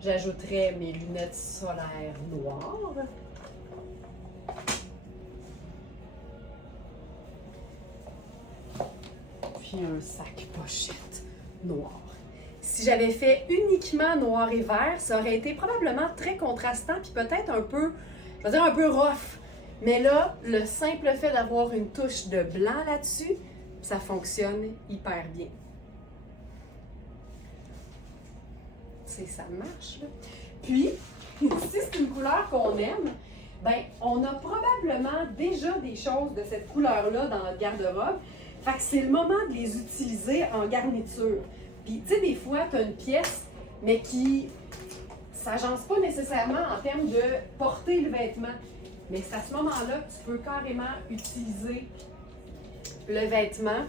J'ajouterais mes lunettes solaires noires. Puis un sac pochette noir. Si j'avais fait uniquement noir et vert, ça aurait été probablement très contrastant, puis peut-être un peu, je vais dire un peu rough. Mais là, le simple fait d'avoir une touche de blanc là-dessus, ça fonctionne hyper bien. Ça marche, là. Puis, si c'est une couleur qu'on aime, ben, on a probablement déjà des choses de cette couleur-là dans notre garde-robe. Fait que c'est le moment de les utiliser en garniture. Puis, tu sais, des fois, tu as une pièce, mais qui s'agence pas nécessairement en termes de porter le vêtement. Mais c'est à ce moment-là que tu peux carrément utiliser le vêtement.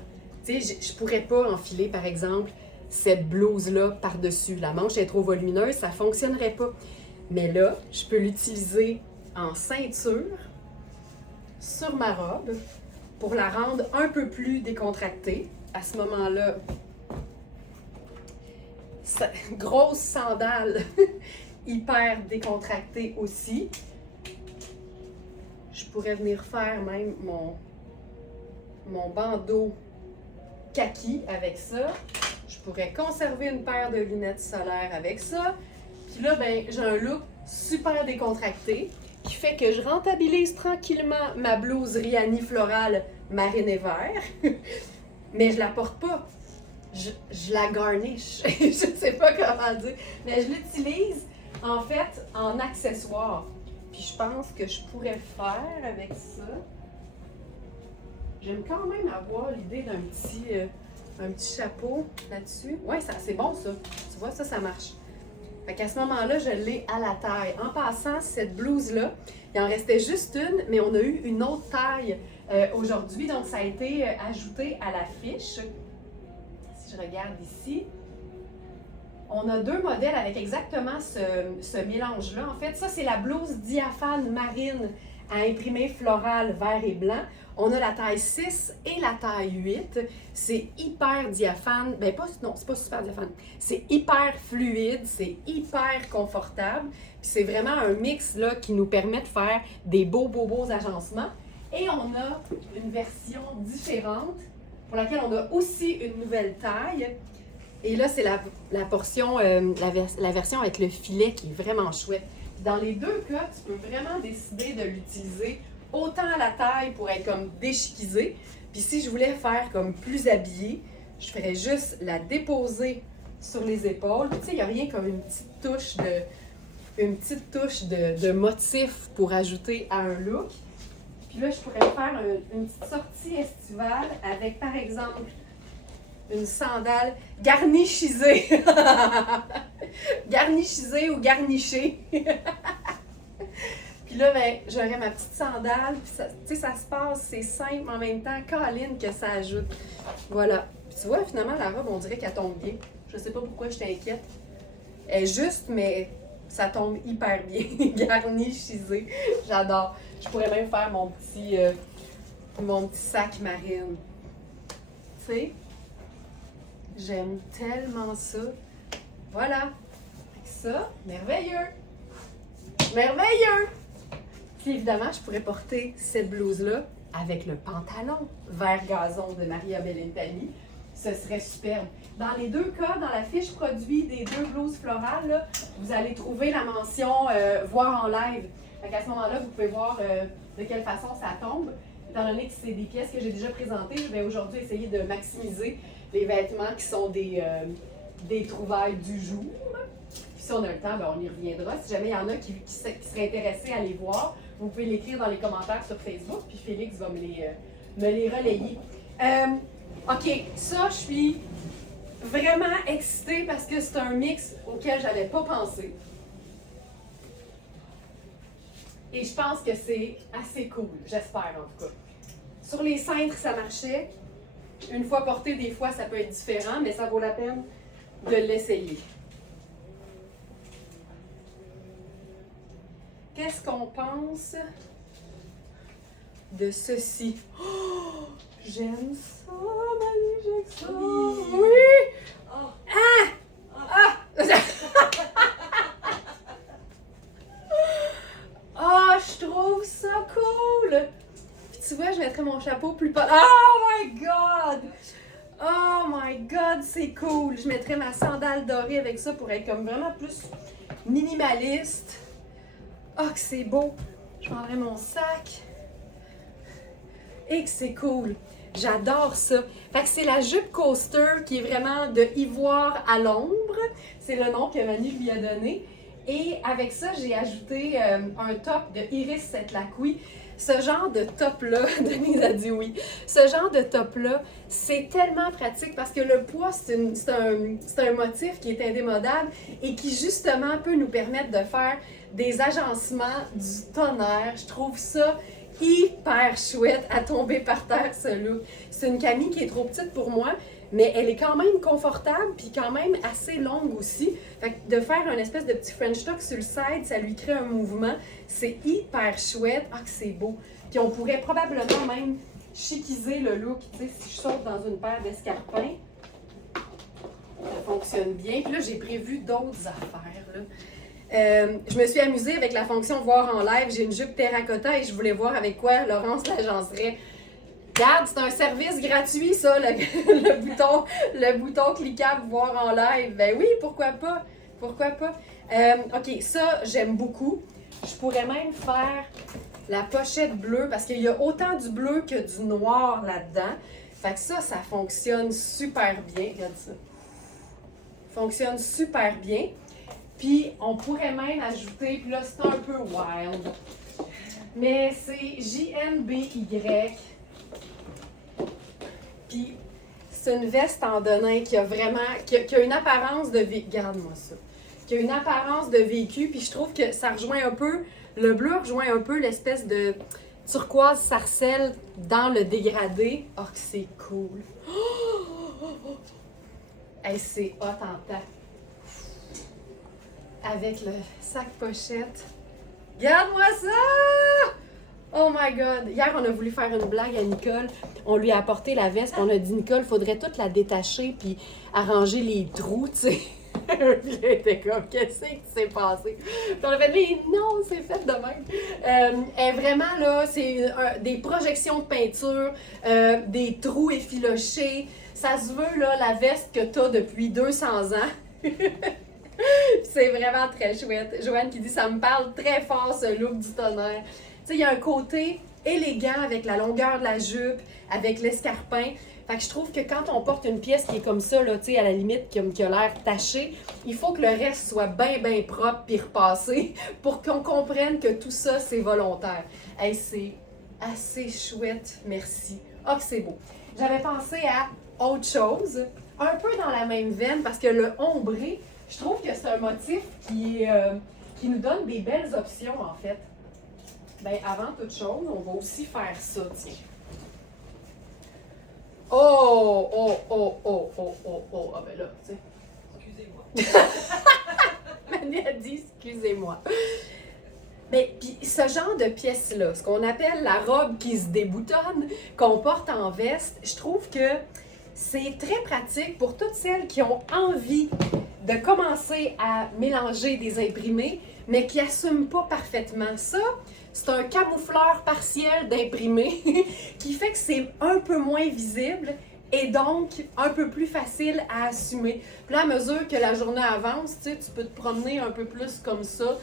Tu sais, je pourrais pas enfiler, par exemple, cette blouse-là par-dessus. La manche est trop volumineuse, ça fonctionnerait pas. Mais là, je peux l'utiliser en ceinture sur ma robe pour la rendre un peu plus décontractée. À ce moment-là, grosse sandale hyper décontractée aussi. Je pourrais venir faire même mon bandeau kaki avec ça. Je pourrais conserver une paire de lunettes solaires avec ça. Puis là, ben, j'ai un look super décontracté qui fait que je rentabilise tranquillement ma blouse Rihanni florale marine et vert. Mais je la porte pas. Je la garniche. Je sais pas comment dire. Mais je l'utilise en fait en accessoire. Puis je pense que je pourrais faire avec ça. J'aime quand même avoir l'idée d'un petit chapeau là-dessus. Ouais, c'est bon ça. Tu vois, ça marche. Fait qu'à ce moment-là, je l'ai à la taille. En passant, cette blouse-là, il en restait juste une, mais on a eu une autre taille aujourd'hui. Donc, ça a été ajouté à la fiche. Si je regarde ici, on a deux modèles avec exactement ce mélange-là. En fait, ça, c'est la blouse diaphane marine à imprimé floral vert et blanc. On a la taille 6 et la taille 8. C'est hyper diaphane. Ben, non, c'est pas super diaphane. C'est hyper fluide, c'est hyper confortable. Puis c'est vraiment un mix là, qui nous permet de faire des beaux agencements. Et on a une version différente pour laquelle on a aussi une nouvelle taille. Et là, c'est la portion, la version avec le filet qui est vraiment chouette. Dans les deux cas, tu peux vraiment décider de l'utiliser autant à la taille pour être comme déchiquisée. Puis si je voulais faire comme plus habillée, je ferais juste la déposer sur les épaules. Tu sais, il n'y a rien comme une petite touche de motif pour ajouter à un look. Puis là, je pourrais faire une petite sortie estivale avec, par exemple, une sandale garnichisée. Garnichisée ou garnichée. Puis là, ben, j'aurais ma petite sandale. Puis ça, tu sais, ça se passe, c'est simple, mais en même temps, Caroline, que ça ajoute. Voilà. Puis tu vois, finalement, la robe, on dirait qu'elle tombe bien. Je sais pas pourquoi je t'inquiète. Elle est juste, mais ça tombe hyper bien. Garnichisée. J'adore. Je pourrais même faire mon petit sac marine. Tu sais? J'aime tellement ça. Voilà. Ça, merveilleux. Merveilleux! Puis évidemment, je pourrais porter cette blouse-là avec le pantalon vert gazon de Maria Bellintani. Ce serait superbe. Dans les deux cas, dans la fiche produit des deux blouses florales, là, vous allez trouver la mention voir en live. Fait qu'à ce moment-là, vous pouvez voir de quelle façon ça tombe. Étant donné que c'est des pièces que j'ai déjà présentées, je vais aujourd'hui essayer de maximiser les vêtements qui sont des trouvailles du jour. Puis si on a le temps, ben on y reviendra. Si jamais il y en a qui seraient intéressés à les voir, vous pouvez l'écrire dans les commentaires sur Facebook, puis Félix va me les relayer. OK, ça, je suis vraiment excitée parce que c'est un mix auquel je n'avais pas pensé. Et je pense que c'est assez cool, j'espère en tout cas. Sur les cintres, ça marchait. Une fois porté, des fois, ça peut être différent, mais ça vaut la peine de l'essayer. Qu'est-ce qu'on pense de ceci? Oh, j'aime ça, Marie, j'aime ça. Oui! Oh. Ah! Ah! Je trouve ça cool! Puis tu vois, je mettrais mon chapeau plus pas. Oh my God! Oh my God, c'est cool! Je mettrais ma sandale dorée avec ça pour être comme vraiment plus minimaliste. Oh, que c'est beau! Je prendrais mon sac. Et que c'est cool. J'adore ça. Fait que c'est la jupe coaster qui est vraiment de ivoire à l'ombre. C'est le nom que Manu lui a donné. Et avec ça, j'ai ajouté un top de Iris Setlacqui. Ce genre de top-là, Denise a dit oui, ce genre de top-là, c'est tellement pratique parce que le poids, c'est un motif qui est indémodable et qui justement peut nous permettre de faire des agencements du tonnerre. Je trouve ça hyper chouette à tomber par terre, ce look. C'est une camille qui est trop petite pour moi, mais elle est quand même confortable puis quand même assez longue aussi. Fait que de faire un espèce de petit French tuck sur le side, ça lui crée un mouvement. C'est hyper chouette. Ah, que c'est beau. Puis on pourrait probablement même chiquiser le look, tu sais, si je saute dans une paire d'escarpins. Ça fonctionne bien. Puis là, j'ai prévu d'autres affaires, là. Je me suis amusée avec la fonction voir en live. J'ai une jupe terracotta et je voulais voir avec quoi Laurence l'agencerait. Regarde, c'est un service gratuit, ça, le bouton cliquable voir en live. Ben oui, pourquoi pas? Pourquoi pas? OK, ça, j'aime beaucoup. Je pourrais même faire la pochette bleue parce qu'il y a autant du bleu que du noir là-dedans. Fait que ça fonctionne super bien. Regarde ça. Fonctionne super bien. Puis, on pourrait même ajouter, puis là, c'est un peu wild, mais c'est JNBY. Puis, c'est une veste en denim qui a vraiment, qui a une apparence de vécu. Regarde-moi ça. Qui a une apparence de vécu, puis je trouve que ça rejoint un peu, le bleu rejoint un peu l'espèce de turquoise sarcelle dans le dégradé. Oh, que c'est cool. Hey, c'est hot en temps. Avec le sac pochette. Regarde-moi ça! Oh my God! Hier, on a voulu faire une blague à Nicole. On lui a apporté la veste. On a dit, Nicole, faudrait toute la détacher puis arranger les trous, tu sais. Puis elle était comme, qu'est-ce qui s'est passé? Puis on a fait, mais non, c'est fait de même. Et vraiment, là, c'est des projections de peinture, des trous effilochés. Ça se veut, là, la veste que t'as depuis 200 ans. C'est vraiment très chouette. Joanne qui dit, ça me parle très fort, ce look du tonnerre. Tu sais, il y a un côté élégant avec la longueur de la jupe, avec l'escarpin. Fait que je trouve que quand on porte une pièce qui est comme ça, là, tu sais, à la limite, qui a l'air tachée, il faut que le reste soit bien, bien propre puis repassé pour qu'on comprenne que tout ça, c'est volontaire. Hey, c'est assez chouette, merci. Ah, que c'est beau. J'avais pensé à autre chose, un peu dans la même veine, parce que le ombré, je trouve que c'est un motif qui nous donne des belles options, en fait. Bien, avant toute chose, on va aussi faire ça, tiens. Oh, oh, oh, oh, oh, oh, oh, ah ben là, tu sais. Excusez-moi. Manu a dit, excusez-moi. Mais puis ce genre de pièce-là, ce qu'on appelle la robe qui se déboutonne, qu'on porte en veste, je trouve que c'est très pratique pour toutes celles qui ont envie de commencer à mélanger des imprimés, mais qui n'assument pas parfaitement ça. C'est un camoufleur partiel d'imprimés qui fait que c'est un peu moins visible et donc un peu plus facile à assumer. Puis là, à mesure que la journée avance, tu peux te promener un peu plus comme ça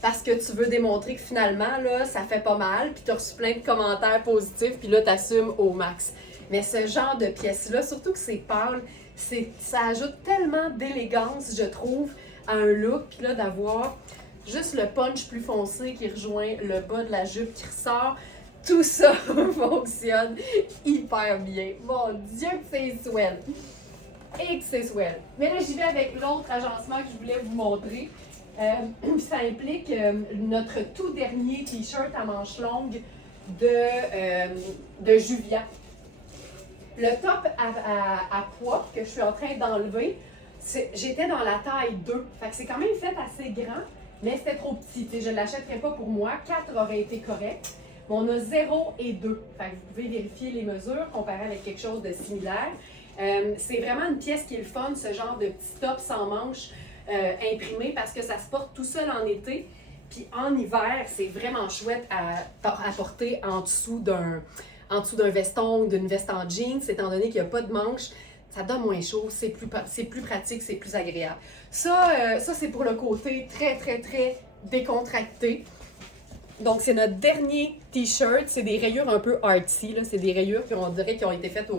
parce que tu veux démontrer que finalement, là, ça fait pas mal, puis tu as reçu plein de commentaires positifs, puis là, tu assumes au max. Mais ce genre de pièces-là, surtout que c'est pâle, ça ajoute tellement d'élégance, je trouve, à un look. Puis là, d'avoir juste le punch plus foncé qui rejoint le bas de la jupe qui ressort, tout ça fonctionne hyper bien. Mon Dieu que c'est swell! Et que c'est swell! Mais là, j'y vais avec l'autre agencement que je voulais vous montrer. Ça implique notre tout dernier t-shirt à manches longues de Juvia. Le top à poids que je suis en train d'enlever, j'étais dans la taille 2. Fait que c'est quand même fait assez grand, mais c'était trop petit. Je ne l'achèterais pas pour moi. 4 aurait été correct. Mais on a 0 et 2. Fait que vous pouvez vérifier les mesures, comparer avec quelque chose de similaire. C'est vraiment une pièce qui est le fun, ce genre de petit top sans manches imprimé, parce que ça se porte tout seul en été. Puis en hiver, c'est vraiment chouette à porter en dessous d'un veston ou d'une veste en jeans, étant donné qu'il n'y a pas de manches. Ça donne moins chaud, c'est plus pratique, c'est plus agréable. Ça c'est pour le côté très, très, très décontracté. Donc, c'est notre dernier t-shirt. C'est des rayures un peu artsy. C'est des rayures qu'on dirait qui ont été faites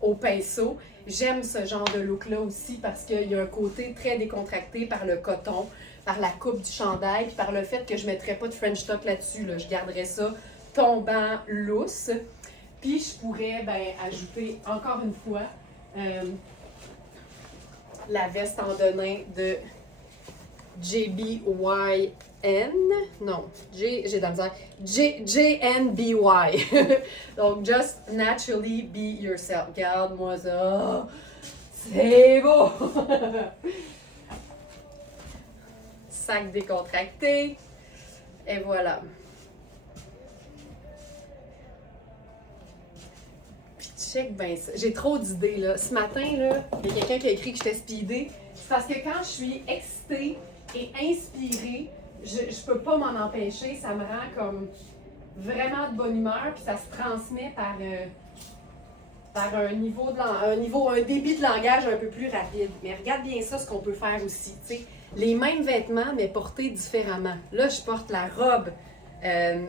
au pinceau. J'aime ce genre de look-là aussi parce qu'il y a un côté très décontracté par le coton, par la coupe du chandail, puis par le fait que je ne mettrais pas de French top là-dessus. Là. Je garderais ça tombant lousse. Puis, je pourrais ajouter encore une fois la veste en denim de JBYN. Non, j'ai de la misère. JNBY. Donc, just naturally be yourself. Regarde-moi ça. C'est beau! Sac décontracté. Et voilà. Puis check ben ça. J'ai trop d'idées, là. Ce matin, là, il y a quelqu'un qui a écrit que j'étais speedée. C'est parce que quand je suis excitée et inspirée, je peux pas m'en empêcher. Ça me rend comme vraiment de bonne humeur, puis ça se transmet par un débit de langage un peu plus rapide. Mais regarde bien ça, ce qu'on peut faire aussi. T'sais. Les mêmes vêtements, mais portés différemment. Là, je porte la robe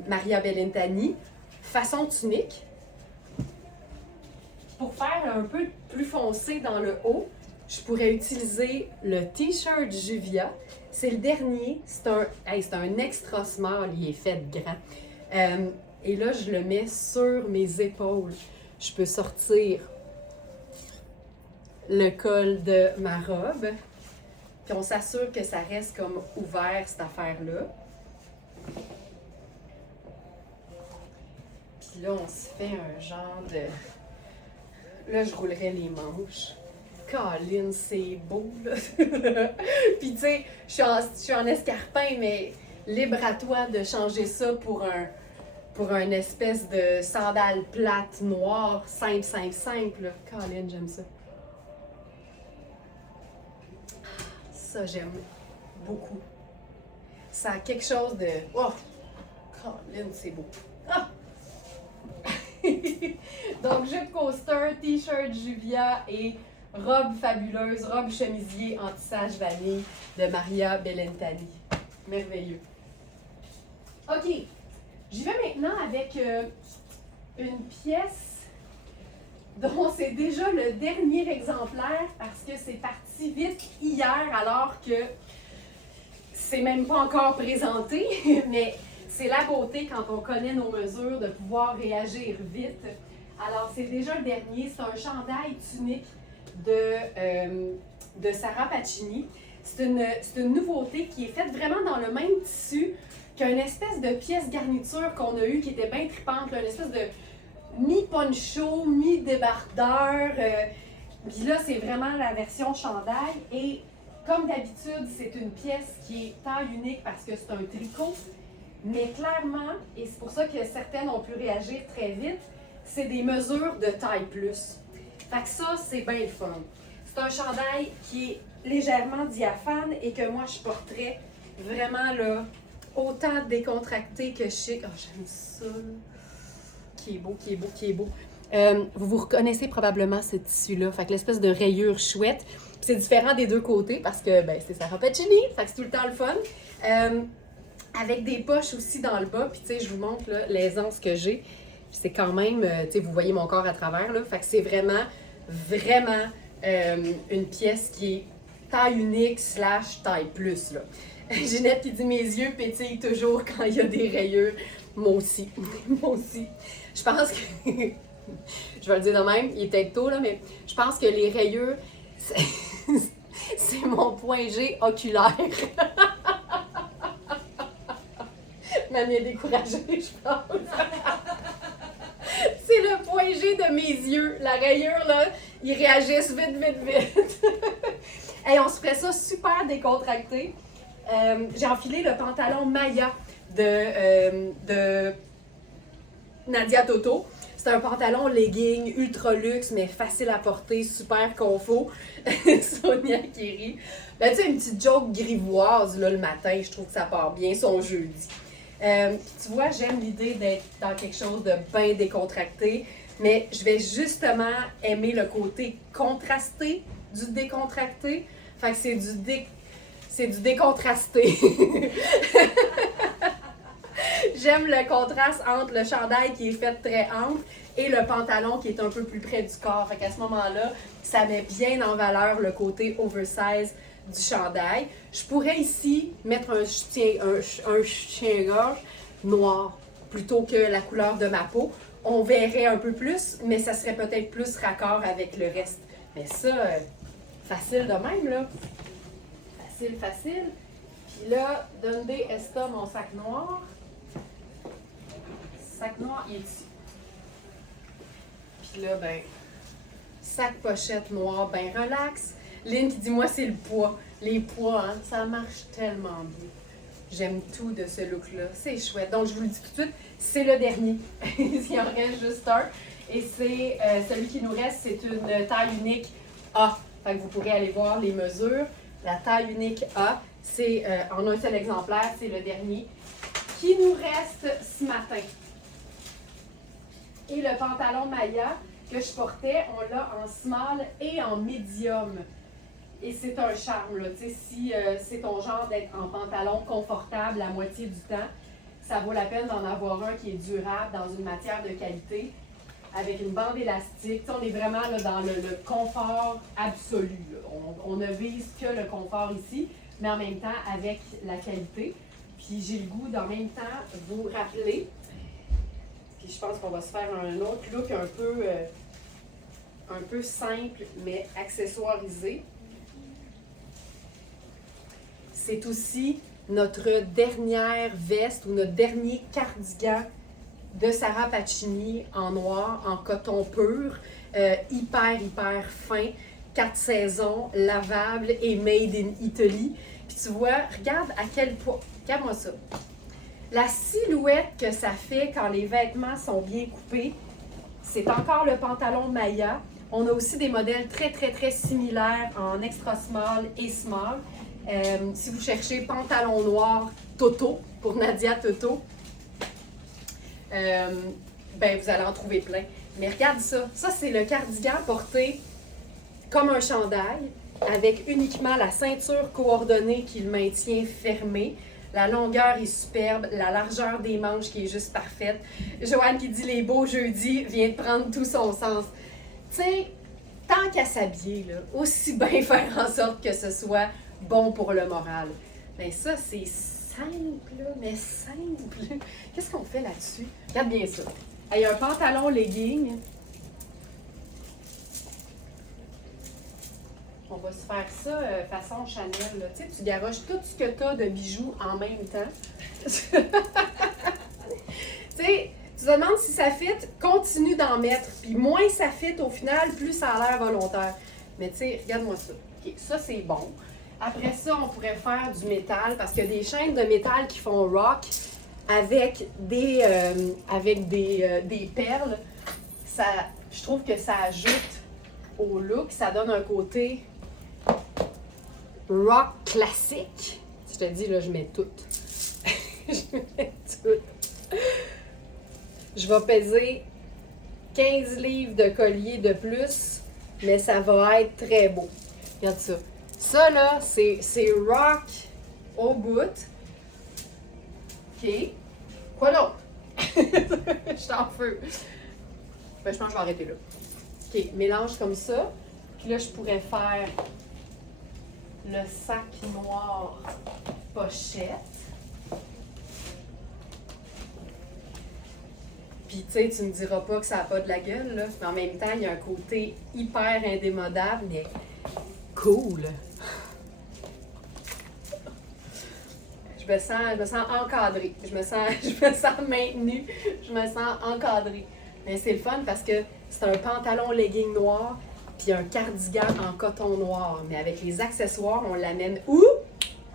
Maria Bellintani, façon tunique. Pour faire un peu plus foncé dans le haut, je pourrais utiliser le t-shirt Juvia. C'est le dernier. C'est un extra small. Il est fait grand. Et là, je le mets sur mes épaules. Je peux sortir le col de ma robe. Puis on s'assure que ça reste comme ouvert, cette affaire-là. Puis là, on se fait un genre de... Là, je roulerais les manches. Colin, c'est beau, là. Puis tu sais, je suis en escarpin, mais libre à toi de changer ça pour un espèce de sandale plate, noire, simple, là. Colin, j'aime ça. Ça, j'aime beaucoup. Ça a quelque chose de... Oh! Colin, c'est beau. Ah! Donc, jupe coaster, t-shirt Juvia et robe fabuleuse, robe chemisier en tissage vanille de Maria Bellintani. Merveilleux. OK. J'y vais maintenant avec une pièce dont c'est déjà le dernier exemplaire parce que c'est parti vite hier alors que c'est même pas encore présenté, mais c'est la beauté quand on connaît nos mesures de pouvoir réagir vite. Alors c'est déjà le dernier, c'est un chandail tunique de Sarah Pacini. C'est une nouveauté qui est faite vraiment dans le même tissu qu'une espèce de pièce garniture qu'on a eue qui était bien tripante, là, une espèce de mi-poncho, mi-débardeur. Puis là, c'est vraiment la version chandail. Et comme d'habitude, c'est une pièce qui est taille unique parce que c'est un tricot. Mais clairement, et c'est pour ça que certaines ont pu réagir très vite, c'est des mesures de taille plus. Fait que ça, c'est bien le fun. C'est un chandail qui est légèrement diaphane et que moi, je porterais vraiment là, autant décontracté que chic. Oh, j'aime ça. Qui est beau. Vous reconnaissez probablement ce tissu-là. Fait que l'espèce de rayure chouette. C'est différent des deux côtés parce que c'est Sarah Pacini. Fait que c'est tout le temps le fun. Avec des poches aussi dans le bas. Puis tu sais, je vous montre là, l'aisance que j'ai. C'est quand même, tu sais, vous voyez mon corps à travers là. Fait que c'est vraiment une pièce qui est taille unique / taille plus là. Ginette qui dit mes yeux pétillent toujours quand il y a des rayures. Moi aussi. Je pense que, je vais le dire de même, il est peut-être tôt là, mais je pense que les rayures, c'est mon point G oculaire. M'a bien découragée, je pense. C'est le point G de mes yeux. La rayure, là, ils réagissent vite. Hey, on se ferait ça super décontracté. J'ai enfilé le pantalon Maya de Nadia Toto. C'est un pantalon legging ultra luxe, mais facile à porter, super confort. Sonia qui rit. Ben, tu sais, une petite joke grivoise là, le matin, je trouve que ça part bien son jeudi. Tu vois, j'aime l'idée d'être dans quelque chose de bien décontracté, mais je vais justement aimer le côté contrasté du décontracté. Fait que c'est du décontrasté. J'aime le contraste entre le chandail qui est fait très ample et le pantalon qui est un peu plus près du corps. Fait qu'à ce moment-là, ça met bien en valeur le côté oversize du chandail. Je pourrais ici mettre un soutien-gorge noir plutôt que la couleur de ma peau. On verrait un peu plus, mais ça serait peut-être plus raccord avec le reste. Mais ça, facile de même, là. Facile, facile. Puis là, Dundee Esta, mon sac noir. Sac noir, il est ici. Puis là, ben, sac pochette noir, ben relax. Lynn qui dit, moi, c'est le poids. Les poids, hein, ça marche tellement bien. J'aime tout de ce look-là. C'est chouette. Donc, je vous le dis tout de suite, c'est le dernier. Il en reste juste un. Et c'est celui qui nous reste, c'est une taille unique A. Fait que vous pourrez aller voir les mesures. La taille unique A, c'est en un seul exemplaire, c'est le dernier qui nous reste ce matin. Et le pantalon Maya que je portais, on l'a en small et en medium. Et c'est un charme, là. Tu sais, si c'est ton genre d'être en pantalon confortable la moitié du temps, ça vaut la peine d'en avoir un qui est durable dans une matière de qualité, avec une bande élastique. Tu sais, on est vraiment là, dans le confort absolu, là. On ne vise que le confort ici, mais en même temps avec la qualité. Puis j'ai le goût d'en même temps vous rappeler. Puis je pense qu'on va se faire un autre look un peu simple, mais accessoirisé. C'est aussi notre dernière veste ou notre dernier cardigan de Sarah Pacini en noir, en coton pur, hyper fin, 4 saisons, lavable et made in Italy. Puis tu vois, regarde à quel point, regarde-moi ça. La silhouette que ça fait quand les vêtements sont bien coupés, c'est encore le pantalon Maya. On a aussi des modèles très similaires en extra small et small. Si vous cherchez pantalon noir Toto, pour Nadia Toto, ben vous allez en trouver plein. Mais regarde ça. Ça, c'est le cardigan porté comme un chandail, avec uniquement la ceinture coordonnée qui le maintient fermé. La longueur est superbe, la largeur des manches qui est juste parfaite. Joanne qui dit les beaux jeudis vient de prendre tout son sens. Tu sais, tant qu'à s'habiller, là, aussi bien faire en sorte que ce soit bon pour le moral. Bien ça, c'est simple, là, mais simple. Qu'est-ce qu'on fait là-dessus? Regarde bien ça. Il y a un pantalon legging. On va se faire ça façon Chanel. Là. Tu sais, tu garoches tout ce que tu as de bijoux en même temps. Tu sais, tu te demandes si ça fit, continue d'en mettre. Puis moins ça fit, au final, plus ça a l'air volontaire. Mais tu sais, regarde-moi ça. OK, ça, c'est bon. Après ça, on pourrait faire du métal parce qu'il y a des chaînes de métal qui font rock avec des perles. Ça, je trouve que ça ajoute au look. Ça donne un côté rock classique. Je te dis, là, je mets tout. Je mets tout. Je vais peser 15 livres de collier de plus, mais ça va être très beau. Regarde ça. Ça, là, c'est rock au bout. OK. Quoi d'autre? Je suis en feu. Ben, je pense que je vais arrêter là. OK. Mélange comme ça. Puis là, je pourrais faire le sac noir pochette. Puis, tu sais, tu me diras pas que ça n'a pas de la gueule, là. Mais en même temps, il y a un côté hyper indémodable, mais cool. Je me sens encadrée. Je me sens maintenue. Je me sens encadrée. Mais c'est le fun parce que c'est un pantalon legging noir puis un cardigan en coton noir. Mais avec les accessoires, on l'amène où?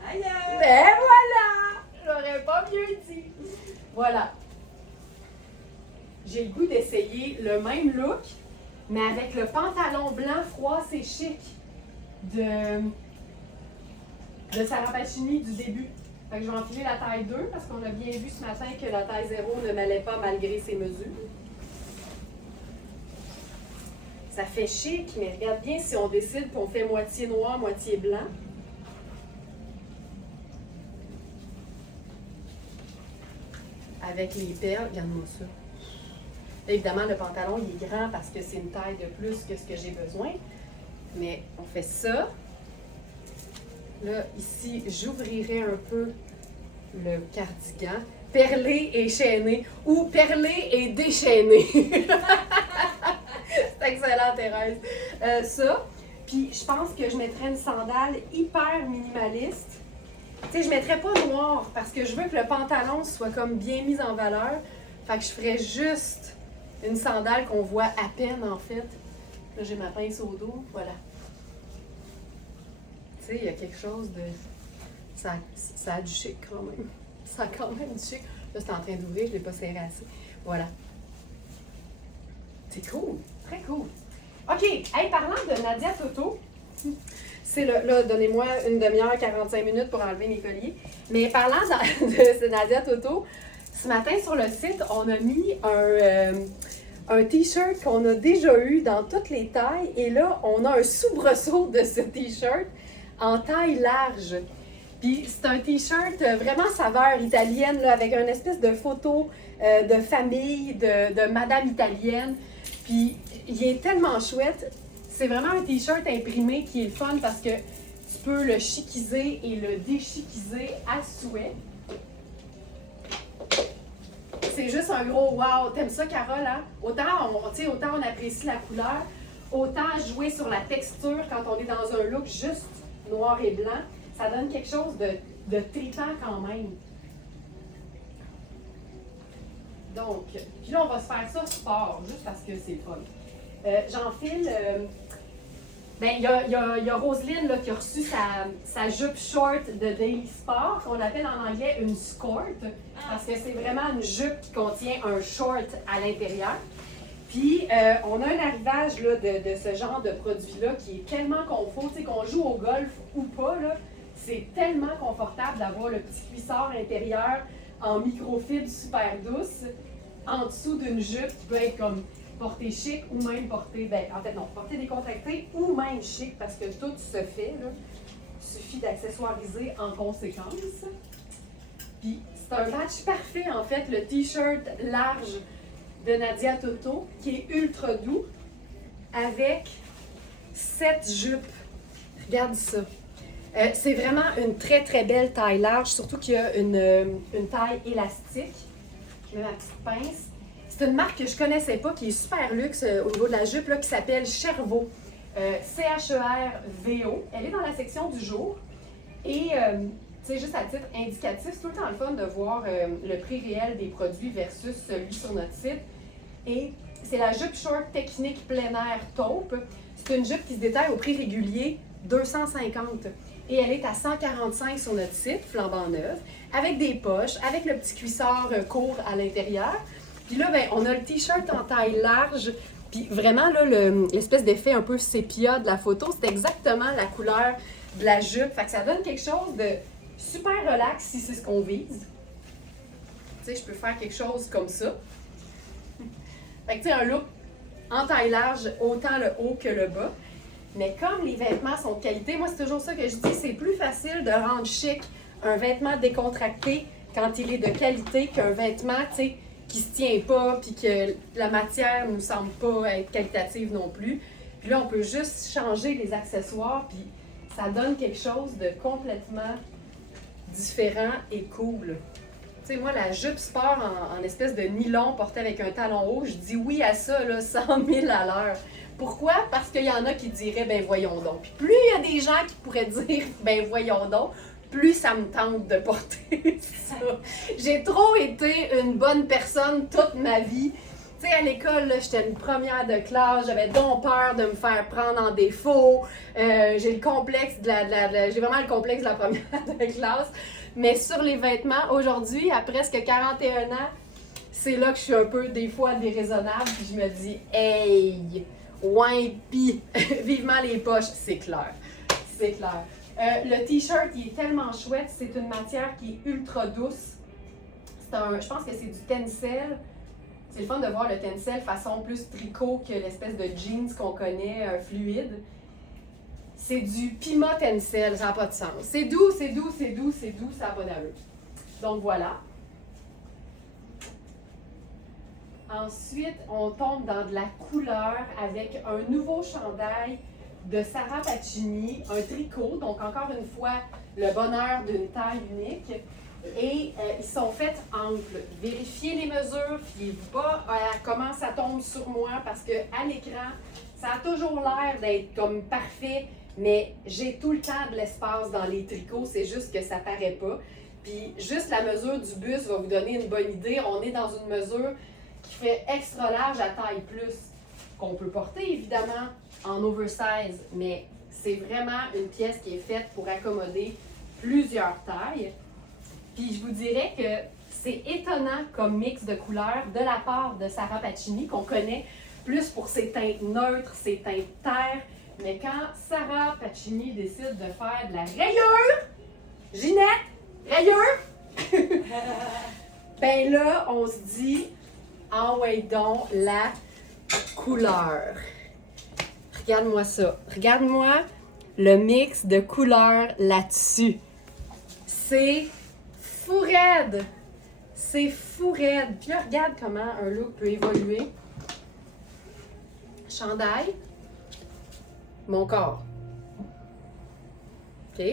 Ailleurs! Et voilà! J'aurais pas mieux dit. Voilà. J'ai le goût d'essayer le même look, mais avec le pantalon blanc froid, c'est chic de Sarah Pacini du début. Fait que je vais enfiler la taille 2 parce qu'on a bien vu ce matin que la taille 0 ne m'allait pas malgré ses mesures. Ça fait chic, mais regarde bien si on décide qu'on fait moitié noir, moitié blanc. avec les perles. Regarde-moi ça. Là, évidemment, le pantalon, il est grand parce que c'est une taille de plus que ce que j'ai besoin. Mais on fait ça. Là, ici, j'ouvrirai un peu le cardigan. Perlé et chaîné ou perlé et déchaîné. C'est excellent, Thérèse. Ça. Puis, je pense que je mettrais une sandale hyper minimaliste. Tu sais, je mettrais pas noir parce que je veux que le pantalon soit comme bien mis en valeur. Fait que je ferais juste une sandale qu'on voit à peine, en fait. Là, j'ai ma pince au dos. Voilà. Tu sais, il y a quelque chose de... Ça a du chic quand même. Ça a quand même du chic. Là, c'est en train d'ouvrir, je ne l'ai pas serré assez. Voilà. C'est cool. Très cool. OK. Hey, parlant de Nadia Toto, c'est là, donnez-moi une demi-heure, 45 minutes pour enlever mes colliers. Mais parlant de Nadia Toto, ce matin sur le site, on a mis un t-shirt qu'on a déjà eu dans toutes les tailles. Et là, on a un soubresaut de ce t-shirt en taille large. Puis c'est un t-shirt vraiment saveur italienne, là, avec une espèce de photo de famille, de madame italienne. Puis il est tellement chouette. C'est vraiment un t-shirt imprimé qui est le fun parce que tu peux le chiquiser et le déchiquiser à souhait. C'est juste un gros wow. T'aimes ça, Carole, hein? Autant on apprécie la couleur, autant jouer sur la texture quand on est dans un look juste noir et blanc. Ça donne quelque chose de trippant quand même. Donc, puis là, on va se faire ça sport, juste parce que c'est fun. J'enfile... il y a Roselyne là, qui a reçu sa jupe short de Daily Sport, qu'on appelle en anglais une skort, parce que c'est vraiment une jupe qui contient un short à l'intérieur. Puis, on a un arrivage là, de ce genre de produit-là qui est tellement confort, tu sais, qu'on joue au golf ou pas, là, c'est tellement confortable d'avoir le petit cuissard intérieur en microfibre super douce, en dessous d'une jupe qui peut être comme portée chic ou même portée, portée décontractée ou même chic parce que tout se fait, là. Il suffit d'accessoiriser en conséquence. Puis, c'est un match parfait, en fait, le t-shirt large de Nadia Toto, qui est ultra doux, avec cette jupe. Regarde ça. C'est vraiment une très, très belle taille large, surtout qu'il y a une taille élastique. Je mets ma petite pince. C'est une marque que je ne connaissais pas, qui est super luxe au niveau de la jupe, là, qui s'appelle Chervo. C-H-E-R-V-O. Elle est dans la section du jour. Et, juste à titre indicatif, c'est tout le temps le fun de voir le prix réel des produits versus celui sur notre site. Et c'est la jupe short technique plein air taupe. C'est une jupe qui se détaille au prix régulier 250. Et elle est à 145 sur notre site, flambant neuve, avec des poches, avec le petit cuissard court à l'intérieur. Puis là, on a le t-shirt en taille large. Puis vraiment, là, l'espèce d'effet un peu sépia de la photo, c'est exactement la couleur de la jupe. Fait que ça donne quelque chose de super relax si c'est ce qu'on vise. Tu sais, je peux faire quelque chose comme ça. Fait que tu sais, un look en taille large, autant le haut que le bas. Mais comme les vêtements sont de qualité, moi c'est toujours ça que je dis, c'est plus facile de rendre chic un vêtement décontracté quand il est de qualité qu'un vêtement, tu sais, qui se tient pas puis que la matière ne nous semble pas être qualitative non plus. Puis là, on peut juste changer les accessoires puis ça donne quelque chose de complètement différent et cool. Tu sais, moi, la jupe sport en espèce de nylon portée avec un talon haut, je dis oui à ça, là, 100 000 à l'heure. Pourquoi? Parce qu'il y en a qui diraient, ben voyons donc. Puis plus il y a des gens qui pourraient dire, ben voyons donc, plus ça me tente de porter ça. J'ai trop été une bonne personne toute ma vie. Tu sais, à l'école, j'étais une première de classe, j'avais donc peur de me faire prendre en défaut. J'ai le complexe j'ai vraiment le complexe de la première de classe. Mais sur les vêtements, aujourd'hui, à presque 41 ans, c'est là que je suis un peu, des fois, déraisonnable. Puis je me dis, hey, wimpy, vivement les poches, c'est clair. C'est clair. Le t-shirt, il est tellement chouette. C'est une matière qui est ultra douce. Je pense que c'est du tencel. C'est le fun de voir le tencel façon plus tricot que l'espèce de jeans qu'on connaît, fluide. C'est du Pima Tencel, ça n'a pas de sens. C'est doux, c'est doux, c'est doux, c'est doux, ça n'a pas d'allure. Donc voilà. Ensuite, on tombe dans de la couleur avec un nouveau chandail de Sarah Pacini, un tricot, donc encore une fois, le bonheur d'une taille unique. Et ils sont faits amples. Vérifiez les mesures, fiez-vous pas à comment ça tombe sur moi, parce qu'à l'écran, ça a toujours l'air d'être comme parfait, mais j'ai tout le temps de l'espace dans les tricots, c'est juste que ça paraît pas. Puis juste la mesure du buste va vous donner une bonne idée. On est dans une mesure qui fait extra large à taille plus, qu'on peut porter évidemment en oversize, mais c'est vraiment une pièce qui est faite pour accommoder plusieurs tailles. Puis je vous dirais que c'est étonnant comme mix de couleurs de la part de Sarah Pacini, qu'on connaît plus pour ses teintes neutres, ses teintes terre. Mais quand Sarah Pacini décide de faire de la rayure, Ginette, rayure, ben là, on se dit, ah ouais donc la couleur. Regarde-moi ça. Regarde-moi le mix de couleurs là-dessus. C'est fou raide! C'est fou raide! Puis là, regarde comment un look peut évoluer. Chandail. Mon corps. OK?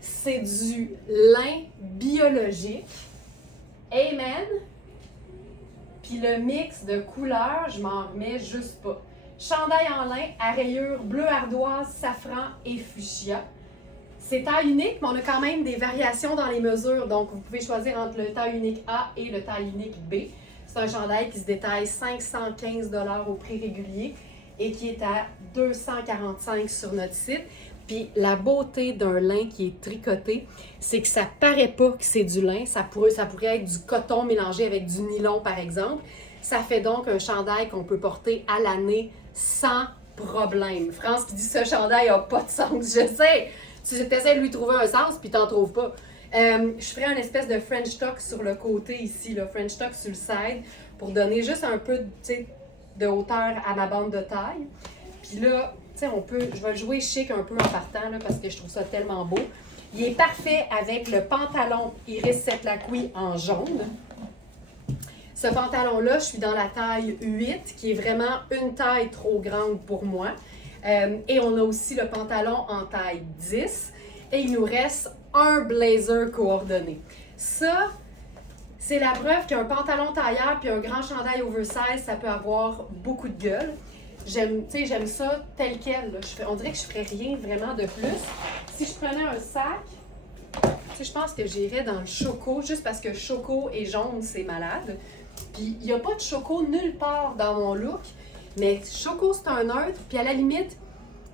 C'est du lin biologique. Amen! Puis le mix de couleurs, je m'en remets juste pas. Chandail en lin à rayures bleu ardoise, safran et fuchsia. C'est taille unique, mais on a quand même des variations dans les mesures. Donc, vous pouvez choisir entre le taille unique A et le taille unique B. C'est un chandail qui se détaille 515 $ au prix régulier et qui est à 245 sur notre site. Puis, la beauté d'un lin qui est tricoté, c'est que ça paraît pas que c'est du lin. Ça pourrait être du coton mélangé avec du nylon, par exemple. Ça fait donc un chandail qu'on peut porter à l'année sans problème. France qui dit « ce chandail n'a pas de sens », je sais. Tu essaies de lui trouver un sens, puis tu n'en trouves pas. Je ferai un espèce de French tuck sur le côté ici, le French tuck sur le side, pour donner juste un peu de hauteur à ma bande de taille. Puis là, je vais jouer chic un peu en partant, là, parce que je trouve ça tellement beau. Il est parfait avec le pantalon Iris Setlaqui en jaune. Ce pantalon-là, je suis dans la taille 8, qui est vraiment une taille trop grande pour moi. Et on a aussi le pantalon en taille 10. Et il nous reste un blazer coordonné. Ça, c'est la preuve qu'un pantalon tailleur puis un grand chandail oversize, ça peut avoir beaucoup de gueule. J'aime ça tel quel. Là. On dirait que je ferais rien vraiment de plus. Si je prenais un sac, je pense que j'irais dans le choco, juste parce que choco et jaune, c'est malade. Puis il n'y a pas de choco nulle part dans mon look, mais choco, c'est un neutre. Puis à la limite,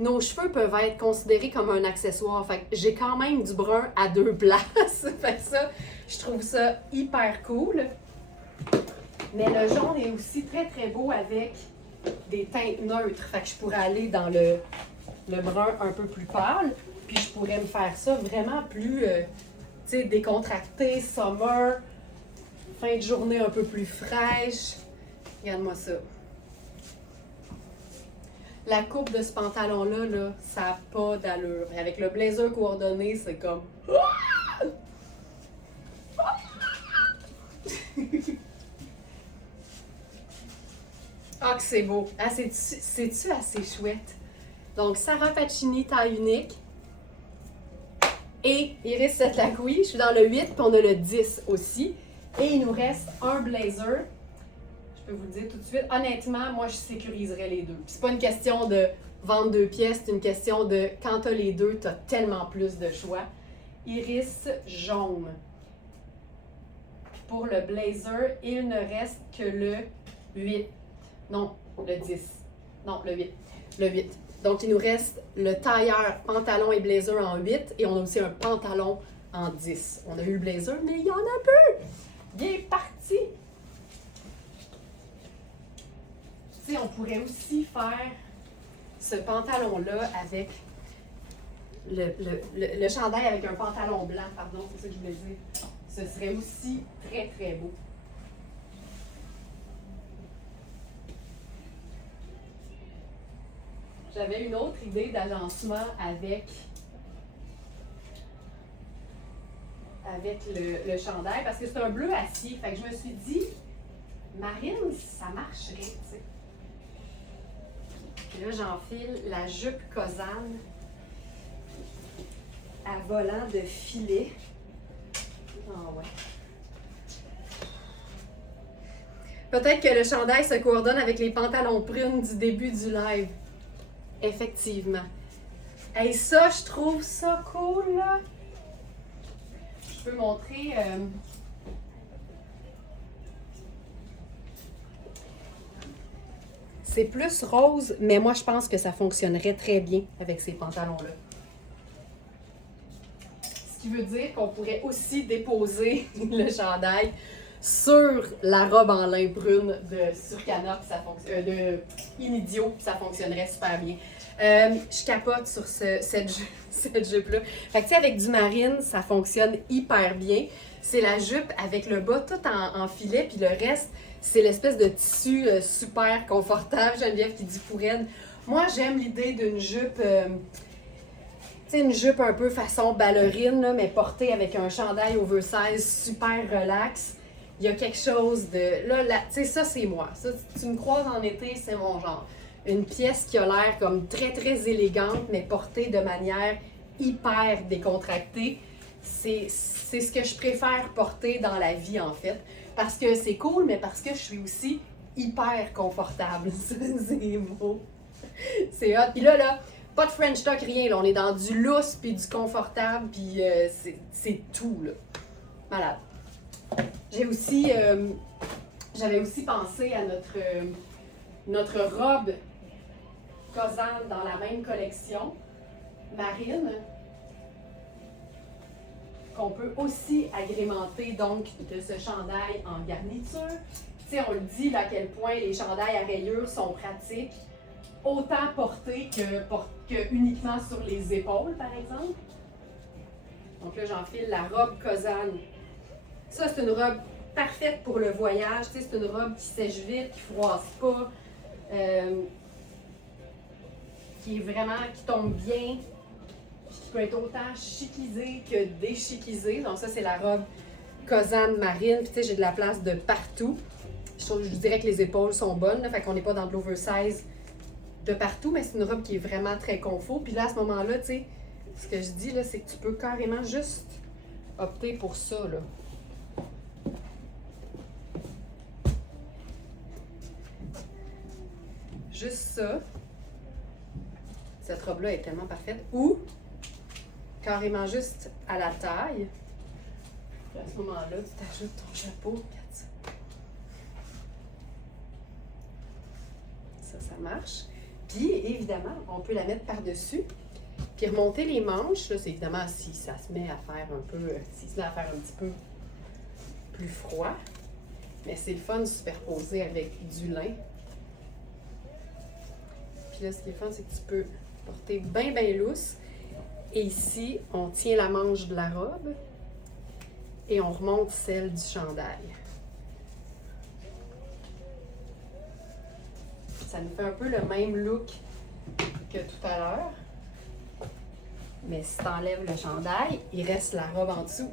nos cheveux peuvent être considérés comme un accessoire. Fait que j'ai quand même du brun à deux places. Fait que ça, je trouve ça hyper cool. Mais le jaune est aussi très très beau avec des teintes neutres. Fait que je pourrais aller dans le brun un peu plus pâle. Puis je pourrais me faire ça vraiment plus décontracté, summer, fin de journée un peu plus fraîche. Regarde-moi ça. La coupe de ce pantalon-là, là, ça n'a pas d'allure. Mais avec le blazer coordonné, c'est comme... Ah, que c'est beau! Ah, c'est-tu assez chouette? Donc, Sarah Pacini, taille unique. Et Iris Setlaqui, je suis dans le 8, puis on a le 10 aussi. Et il nous reste un blazer. Je peux vous le dire tout de suite. Honnêtement, moi, je sécuriserais les deux. Puis c'est pas une question de vendre deux pièces, c'est une question de quand tu as les deux, tu as tellement plus de choix. Iris jaune. Puis pour le blazer, il ne reste que le 8. Non, le 10. Non, le 8. Le 8. Donc, il nous reste le tailleur pantalon et blazer en 8 et on a aussi un pantalon en 10. On a eu le blazer, mais il y en a peu! Bien parti! Tu sais, on pourrait aussi faire ce pantalon-là avec le chandail avec un pantalon blanc, pardon, c'est ça que je voulais dire. Ce serait aussi très, très beau. J'avais une autre idée d'agencement avec le chandail, parce que c'est un bleu acier. Fait que je me suis dit, marine, ça marcherait, tu sais. Puis là, j'enfile la jupe Cosane à volant de filet. Ah ouais. Peut-être que le chandail se coordonne avec les pantalons prunes du début du live. Effectivement. Hey, ça, je trouve ça cool, là. Je peux montrer... C'est plus rose, mais moi, je pense que ça fonctionnerait très bien avec ces pantalons-là. Ce qui veut dire qu'on pourrait aussi déposer le chandail sur la robe en lin brune de Surcana, de Inidio, ça fonctionnerait super bien. Je capote sur cette jupe-là. Fait que tu sais, avec du marine, ça fonctionne hyper bien. C'est la jupe avec le bas tout en filet, puis le reste, c'est l'espèce de tissu super confortable. Geneviève qui dit pour elle. Moi, j'aime l'idée d'une jupe, tu sais, une jupe un peu façon ballerine, là, mais portée avec un chandail oversize super relax. Il y a quelque chose de... Là, tu sais, ça, c'est moi. Ça, tu me croises en été, c'est mon genre. Une pièce qui a l'air comme très, très élégante, mais portée de manière hyper décontractée. C'est ce que je préfère porter dans la vie, en fait. Parce que c'est cool, mais parce que je suis aussi hyper confortable. C'est beau. C'est hot. Puis là, pas de French tuck, rien. Là. On est dans du lousse, puis du confortable, puis c'est tout, là. Malade. J'avais aussi pensé à notre robe Cosane dans la même collection, marine, qu'on peut aussi agrémenter donc de ce chandail en garniture. Tu sais, on le dit là, à quel point les chandails à rayures sont pratiques, autant portés que uniquement sur les épaules, par exemple. Donc là, j'enfile la robe Cosane. Ça, c'est une robe parfaite pour le voyage. Tu sais, c'est une robe qui sèche vite, qui froisse pas, qui tombe bien, qui peut être autant chiclisée que déchiclisée. Donc ça, c'est la robe Cosane marine. Puis tu sais, j'ai de la place de partout. Je dirais que les épaules sont bonnes, là, fait qu'on n'est pas dans de l'oversize de partout, mais c'est une robe qui est vraiment très confort. Puis là, à ce moment-là, tu sais, ce que je dis, là, c'est que tu peux carrément juste opter pour ça, là. Juste ça. Cette robe-là est tellement parfaite. Ou carrément juste à la taille. Puis à ce moment-là, tu t'ajoutes ton chapeau. Regarde ça. Ça marche. Puis évidemment, on peut la mettre par-dessus. Puis remonter les manches. Là, c'est évidemment si ça se met à faire un petit peu plus froid. Mais c'est le fun de superposer avec du lin. Puis là, ce qui est fun, c'est que tu peux porter bien, bien lousse. Et ici, on tient la manche de la robe et on remonte celle du chandail. Ça nous fait un peu le même look que tout à l'heure. Mais si tu enlèves le chandail, il reste la robe en dessous.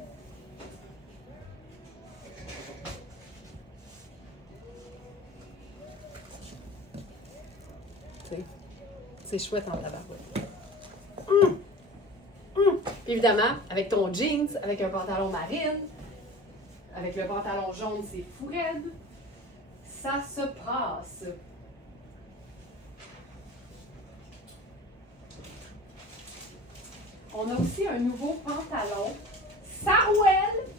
C'est chouette en tabarouette. Évidemment, avec ton jeans, avec un pantalon marine, avec le pantalon jaune, c'est fou raide. Ça se passe. On a aussi un nouveau pantalon Sarouel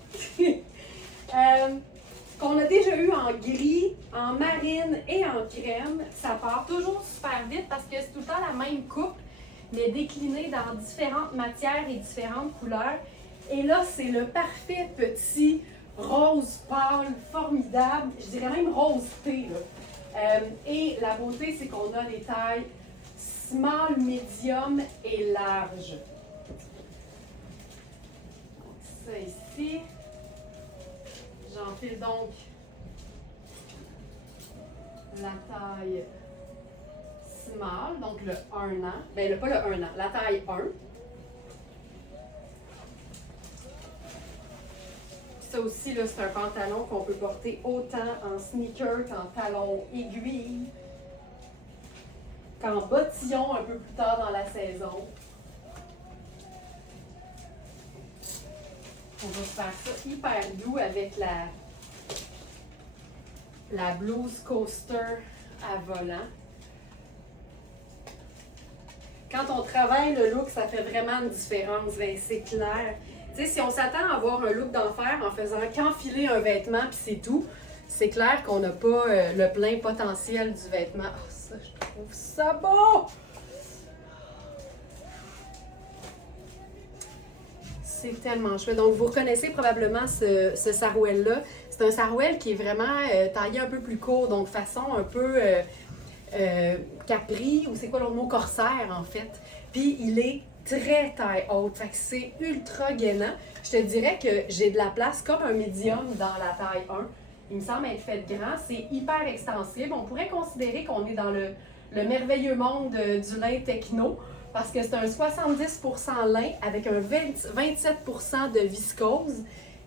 qu'on a déjà eu en gris, en marine et en crème. Ça part toujours super vite parce que c'est tout le temps la même coupe, mais déclinée dans différentes matières et différentes couleurs. Et là, c'est le parfait petit rose pâle, formidable. Je dirais même rose thé, là. Et la beauté, c'est qu'on a des tailles small, medium et large. Ça ici. J'enfile donc la taille small, donc le 1 an. Ben, pas le 1 an, la taille 1. C'est ça aussi, là, c'est un pantalon qu'on peut porter autant en sneaker qu'en talon aiguille, qu'en bottillon un peu plus tard dans la saison. On va faire ça hyper doux avec la blouse coaster à volant. Quand on travaille le look, ça fait vraiment une différence, ben, c'est clair. Tu sais, si on s'attend à avoir un look d'enfer en faisant qu'enfiler un vêtement puis c'est tout, c'est clair qu'on n'a pas le plein potentiel du vêtement. Oh, ça, je trouve ça beau! C'est tellement chouette. Donc, vous reconnaissez probablement ce sarouel-là. C'est un sarouel qui est vraiment taillé un peu plus court, donc façon un peu capri, ou c'est quoi l'autre mot? Corsaire, en fait. Puis, il est très taille haute, fait que c'est ultra gainant. Je te dirais que j'ai de la place comme un médium dans la taille 1. Il me semble être fait grand. C'est hyper extensible. On pourrait considérer qu'on est dans le merveilleux monde du lin techno, parce que c'est un 70% lin avec un 27% de viscose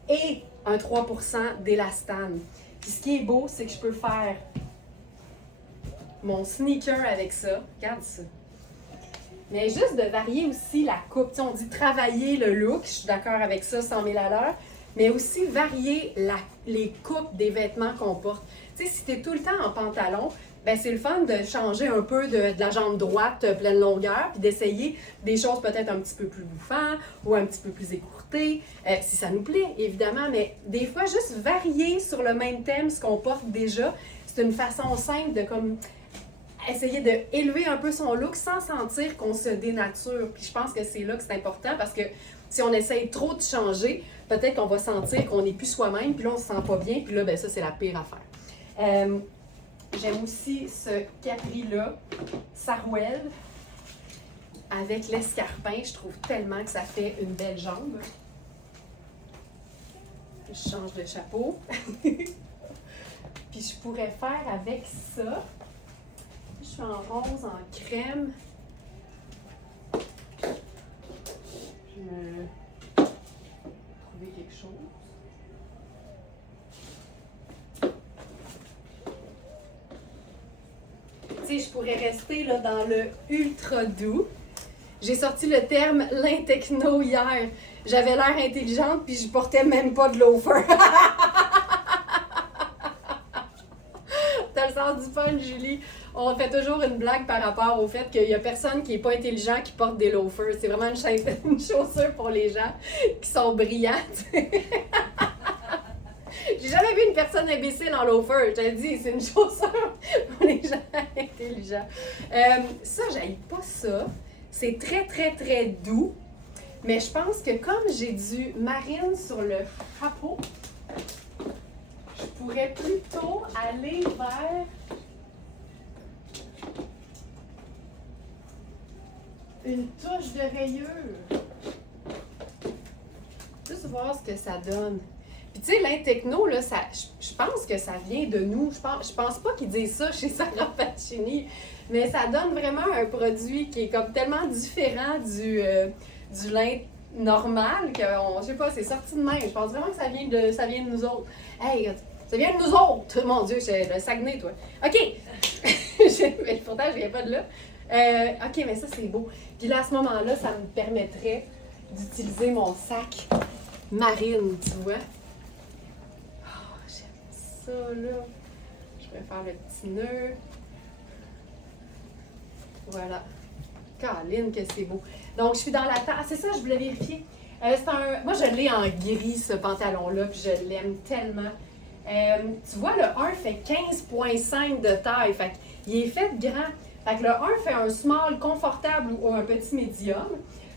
et un 3% d'élastane. Puis ce qui est beau, c'est que je peux faire mon sneaker avec ça. Regarde ça. Mais juste de varier aussi la coupe. T'sais, on dit travailler le look, je suis d'accord avec ça, 100 000 à l'heure, mais aussi varier les coupes des vêtements qu'on porte. Tu sais, si tu es tout le temps en pantalon, ben c'est le fun de changer un peu de la jambe droite pleine longueur, puis d'essayer des choses peut-être un petit peu plus bouffantes ou un petit peu plus écourtées, si ça nous plaît, évidemment, mais des fois, juste varier sur le même thème ce qu'on porte déjà, c'est une façon simple de comme essayer d'élever un peu son look sans sentir qu'on se dénature. Puis je pense que c'est là que c'est important, parce que si on essaye trop de changer, peut-être qu'on va sentir qu'on n'est plus soi-même, puis là, on se sent pas bien, puis là, ben ça, c'est la pire affaire. J'aime aussi ce capri-là, sarouel, avec l'escarpin. Je trouve tellement que ça fait une belle jambe. Je change de chapeau. Puis je pourrais faire avec ça. Je suis en rose, en crème. Je vais trouver quelque chose. Tu sais, je pourrais rester là, dans le ultra doux. J'ai sorti le terme lin techno hier. J'avais l'air intelligente puis je portais même pas de loafer. T'as le sens du fun, Julie. On fait toujours une blague par rapport au fait qu'il y a personne qui n'est pas intelligent qui porte des loafers. C'est vraiment une chaussure pour les gens qui sont brillantes. J'ai jamais vu une personne imbécile en loafer. Je te dis, c'est une chaussure pour les gens intelligents. Ça, j'aille pas ça. C'est très, très, très doux. Mais je pense que comme j'ai du marine sur le chapeau, je pourrais plutôt aller vers une touche de rayure. Juste voir ce que ça donne. Puis tu sais, lin techno, là, je pense que ça vient de nous. Je pense pas qu'ils disent ça chez Sarah Pacini, mais ça donne vraiment un produit qui est comme tellement différent du lin normal que, je sais pas, c'est sorti de même. Je pense vraiment que ça vient de nous autres. Hey, ça vient de nous autres! Mon Dieu, c'est le Saguenay, toi. OK! Mais pourtant, je viens pas de là. OK, mais ça, c'est beau. Puis là, à ce moment-là, ça me permettrait d'utiliser mon sac marine, tu vois. Oh, j'aime ça, là. Je vais faire le petit nœud. Voilà. Caroline, que c'est beau. Donc, je suis dans la taille. Ah, c'est ça, je voulais vérifier. Moi, je l'ai en gris, ce pantalon-là, puis je l'aime tellement. Tu vois, le 1 fait 15,5 de taille. Fait qu'il est fait grand. Fait que le 1 fait un small confortable ou un petit médium.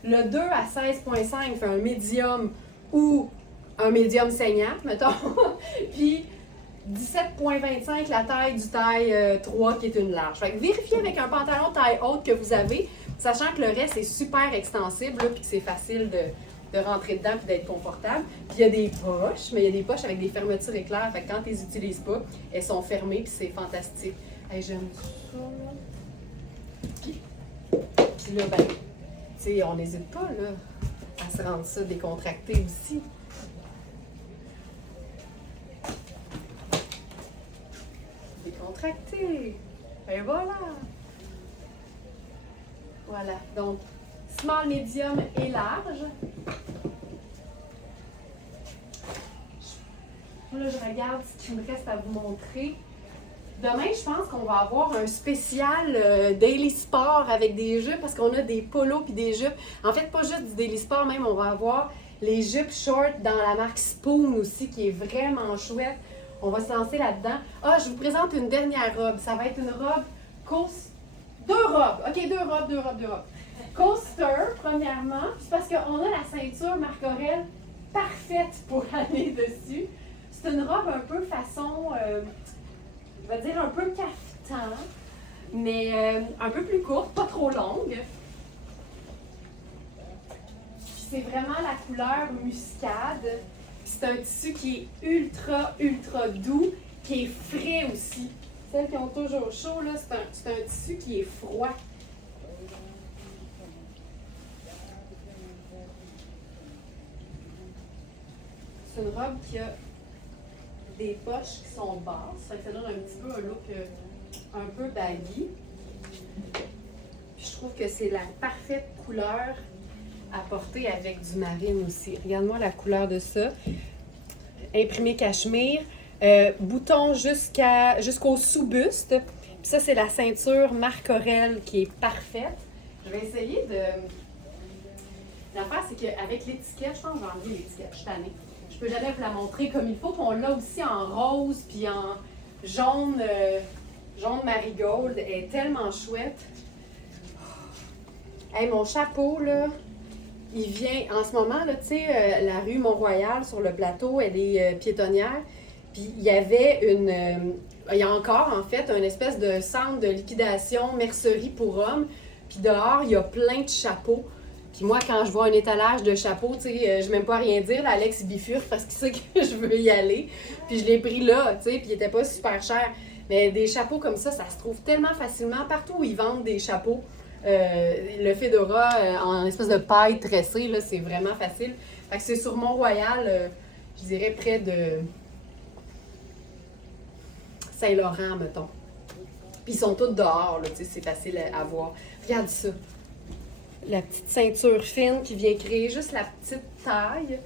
Le 2 à 16,5 fait un médium ou un médium saignant, mettons. Puis 17,25 la taille du taille 3 qui est une large. Fait que vérifiez avec un pantalon taille haute que vous avez, sachant que le reste est super extensible, là, puis que c'est facile de rentrer dedans et d'être confortable. Puis il y a des poches, mais il y a des poches avec des fermetures éclairs. Fait que quand tu les utilises pas, elles sont fermées puis c'est fantastique. Hey, j'aime ça. Puis là, ben, tu sais, on n'hésite pas là, à se rendre ça décontracté aussi. décontracté. Et voilà. Voilà, donc small, medium et large. Là, je regarde ce qu'il me reste à vous montrer. Demain, je pense qu'on va avoir un spécial Daily Sport avec des jupes parce qu'on a des polos puis des jupes. En fait, pas juste du Daily Sport, même, on va avoir les jupes short dans la marque Spoon aussi qui est vraiment chouette. On va se lancer là-dedans. Ah, je vous présente une dernière robe. Ça va être une robe deux robes. OK, deux robes. Coaster, premièrement. C'est parce qu'on a la ceinture Marc Aurèle parfaite pour aller dessus. C'est une robe un peu façon, je vais dire un peu caftan, mais un peu plus courte, pas trop longue. Puis c'est vraiment la couleur muscade. C'est un tissu qui est ultra doux, qui est frais aussi. Celles qui ont toujours chaud, là, c'est un tissu qui est froid. C'est une robe qui a des poches qui sont basses. Ça donne un petit peu un look un peu baggy. Puis je trouve que c'est la parfaite couleur à porter avec du marine aussi. Regarde-moi la couleur de ça. Imprimé cachemire. Bouton jusqu'au sous-buste. Puis ça, c'est la ceinture Marc Aurèle qui est parfaite. Je vais essayer de... L'affaire, c'est qu'avec l'étiquette, je pense que je vais enlever l'étiquette. Je suis tannée. Je peux jamais vous la montrer comme il faut. On l'a aussi en rose puis en jaune, jaune marigold. Elle est tellement chouette. Hey, mon chapeau, là, il vient en ce moment, là, tu sais, la rue Mont-Royal sur le plateau, elle est piétonnière. Puis il y avait il y a encore en fait une espèce de centre de liquidation mercerie pour hommes. Puis dehors, il y a plein de chapeaux. Puis moi, quand je vois un étalage de chapeaux, tu sais, je n'ai même pas rien dire. Là, Alex il bifurque parce qu'il sait que je veux y aller. Puis je l'ai pris là, tu sais, puis il n'était pas super cher. Mais des chapeaux comme ça se trouve tellement facilement. Partout où ils vendent des chapeaux, le Fedora en espèce de paille tressée, là, c'est vraiment facile. Fait que c'est sur Mont-Royal, je dirais près de Saint-Laurent, mettons. Puis ils sont tous dehors, là, tu sais, c'est facile à voir. Regarde ça. La petite ceinture fine qui vient créer juste la petite taille.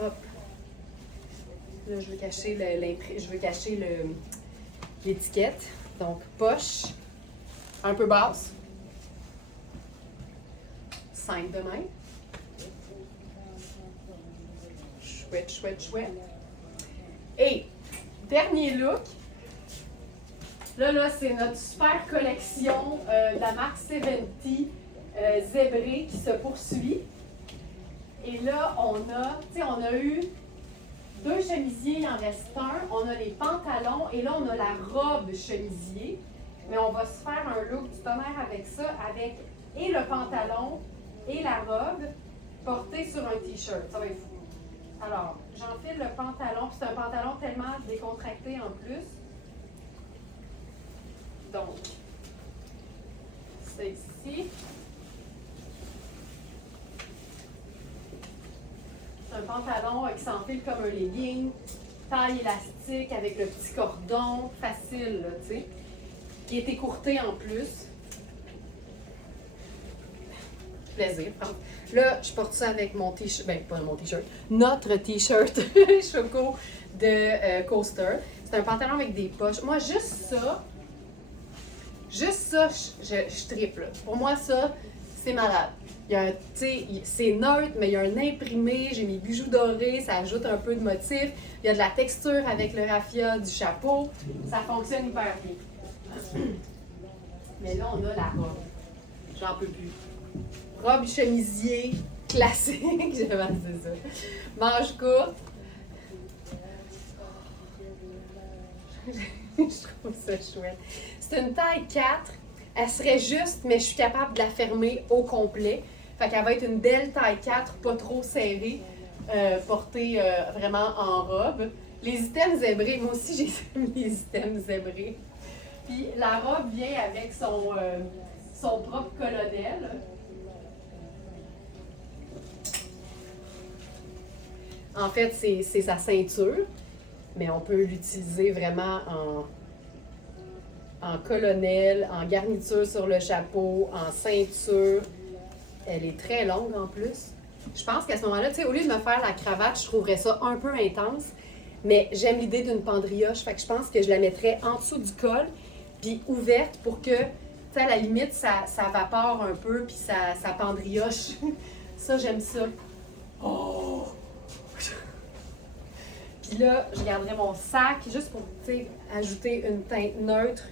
Hop. Là, je veux cacher l'étiquette. Donc, poche. Un peu basse. Simple de même. Chouette. Et, dernier look. Là, c'est notre super collection de la marque 70 zébrée qui se poursuit. Et là, on a eu 2 chemisiers, il en reste un. On a les pantalons et là, on a la robe chemisier. Mais on va se faire un look du tonnerre avec ça, avec et le pantalon et la robe portée sur un t-shirt. Ça va être fou. Alors, j'enfile le pantalon, puis c'est un pantalon tellement décontracté en plus. Donc, c'est ici. C'est un pantalon qui s'enfile comme un legging, taille élastique avec le petit cordon, facile, là, tu sais, qui est écourté en plus. Plaisir. Là, je porte ça avec mon t-shirt, ben pas mon t-shirt, notre t-shirt Choco de Coaster. C'est un pantalon avec des poches. Moi, juste ça, je triple. Pour moi, ça, c'est malade. Il y a c'est neutre, mais il y a un imprimé, j'ai mes bijoux dorés, ça ajoute un peu de motif. Il y a de la texture avec le raffia du chapeau. Ça fonctionne hyper bien. Mais là, on a la robe. J'en peux plus. Robe chemisier classique, j'ai pensé ça. Manche courte. Je trouve ça chouette. C'est une taille 4. Elle serait juste, mais je suis capable de la fermer au complet. Fait qu'elle va être une belle taille 4, pas trop serrée, portée vraiment en robe. Les items zébrés, moi aussi j'ai les items zébrés. Puis la robe vient avec son propre colonel. En fait, c'est sa ceinture. mais on peut l'utiliser vraiment en colonel, en garniture sur le chapeau, en ceinture. Elle est très longue en plus. Je pense qu'à ce moment-là, tu sais, au lieu de me faire la cravate, je trouverais ça un peu intense. Mais j'aime l'idée d'une pendrioche, fait que je pense que je la mettrais en dessous du col, puis ouverte pour que, tu sais, à la limite, ça vapore un peu, puis ça pendrioche. Ça, j'aime ça. Oh! Puis là, je garderai mon sac juste pour, tu sais, ajouter une teinte neutre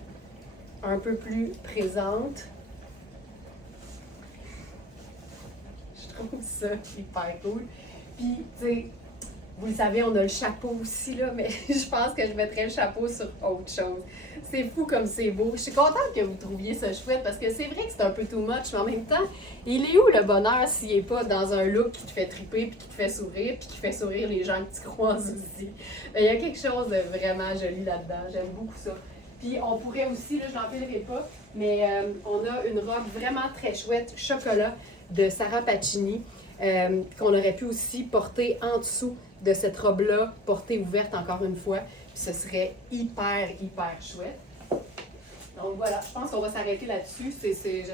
un peu plus présente. Je trouve ça hyper cool. Puis, tu sais, vous le savez, on a le chapeau aussi, là, mais je pense que je mettrais le chapeau sur autre chose. C'est fou comme c'est beau. Je suis contente que vous trouviez ça chouette parce que c'est vrai que c'est un peu too much, mais en même temps, il est où le bonheur s'il n'est pas dans un look qui te fait triper, puis qui te fait sourire, puis qui fait sourire les gens que tu croises aussi. Il y a quelque chose de vraiment joli là-dedans. J'aime beaucoup ça. Puis on pourrait aussi, là, je n'en parlerai pas, mais on a une robe vraiment très chouette, chocolat, de Sarah Pacini, qu'on aurait pu aussi porter en dessous de cette robe-là, portée ouverte encore une fois. Puis ce serait hyper, hyper chouette. Donc voilà, je pense qu'on va s'arrêter là-dessus. C'est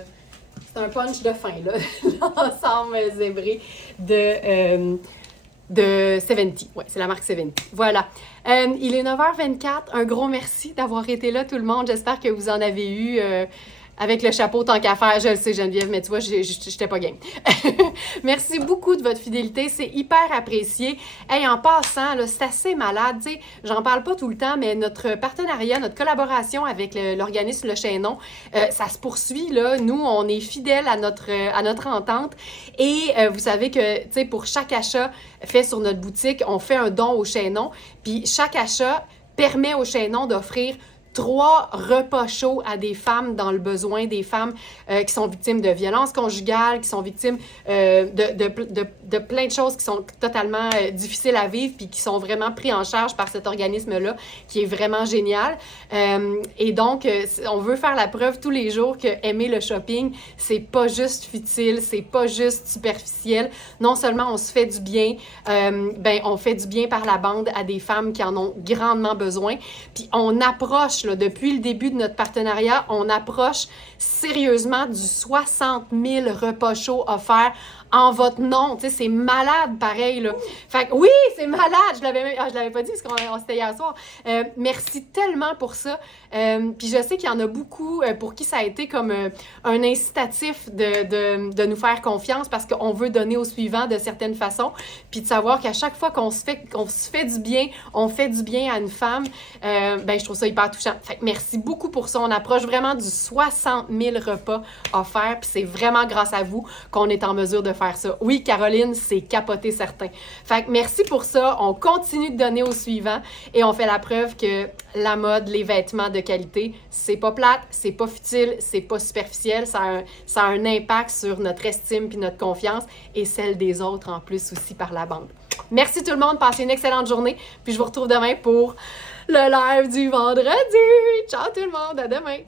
un punch de fin, là, l'ensemble zébré de 70. Oui, c'est la marque 70. Voilà. Il est 9h24. Un gros merci d'avoir été là, tout le monde. J'espère que vous en avez eu avec le chapeau tant qu'à faire. Je le sais, Geneviève, mais tu vois, j'étais pas game. Merci beaucoup de votre fidélité. C'est hyper apprécié. Hey, en passant, là, c'est assez malade. Tu sais, j'en parle pas tout le temps, mais notre partenariat, notre collaboration avec l'organisme Le Chaînon, ça se poursuit. Là. Nous, on est fidèles à notre entente. Et vous savez que, tu sais, pour chaque achat fait sur notre boutique, on fait un don au Chaînon. Puis chaque achat permet au Chaînon d'offrir 3 repas chauds à des femmes dans le besoin, des femmes qui sont victimes de violences conjugales, qui sont victimes de plein de choses qui sont totalement difficiles à vivre puis qui sont vraiment pris en charge par cet organisme-là qui est vraiment génial. Et donc, on veut faire la preuve tous les jours que aimer le shopping, c'est pas juste futile, c'est pas juste superficiel. Non seulement on se fait du bien, on fait du bien par la bande à des femmes qui en ont grandement besoin. Puis on approche, là, depuis le début de notre partenariat, on approche sérieusement du 60 000 repas chauds offerts en votre nom. Tu sais, c'est malade pareil, là. Fait que oui, c'est malade! Je l'avais pas dit parce qu'on c'était hier soir. Merci tellement pour ça. Puis je sais qu'il y en a beaucoup pour qui ça a été comme un incitatif de nous faire confiance parce qu'on veut donner au suivant de certaines façons. Puis de savoir qu'à chaque fois qu'on se fait du bien, on fait du bien à une femme, je trouve ça hyper touchant. Fait que merci beaucoup pour ça. On approche vraiment du 60 000 repas offerts. Puis c'est vraiment grâce à vous qu'on est en mesure de faire ça. Oui, Caroline, c'est capoté certain. Fait que merci pour ça. On continue de donner au suivant et on fait la preuve que la mode, les vêtements de qualité, c'est pas plate, c'est pas futile, c'est pas superficiel. Ça a un impact sur notre estime puis notre confiance et celle des autres en plus aussi par la bande. Merci tout le monde. Passez une excellente journée. Puis je vous retrouve demain pour le live du vendredi. Ciao tout le monde. À demain.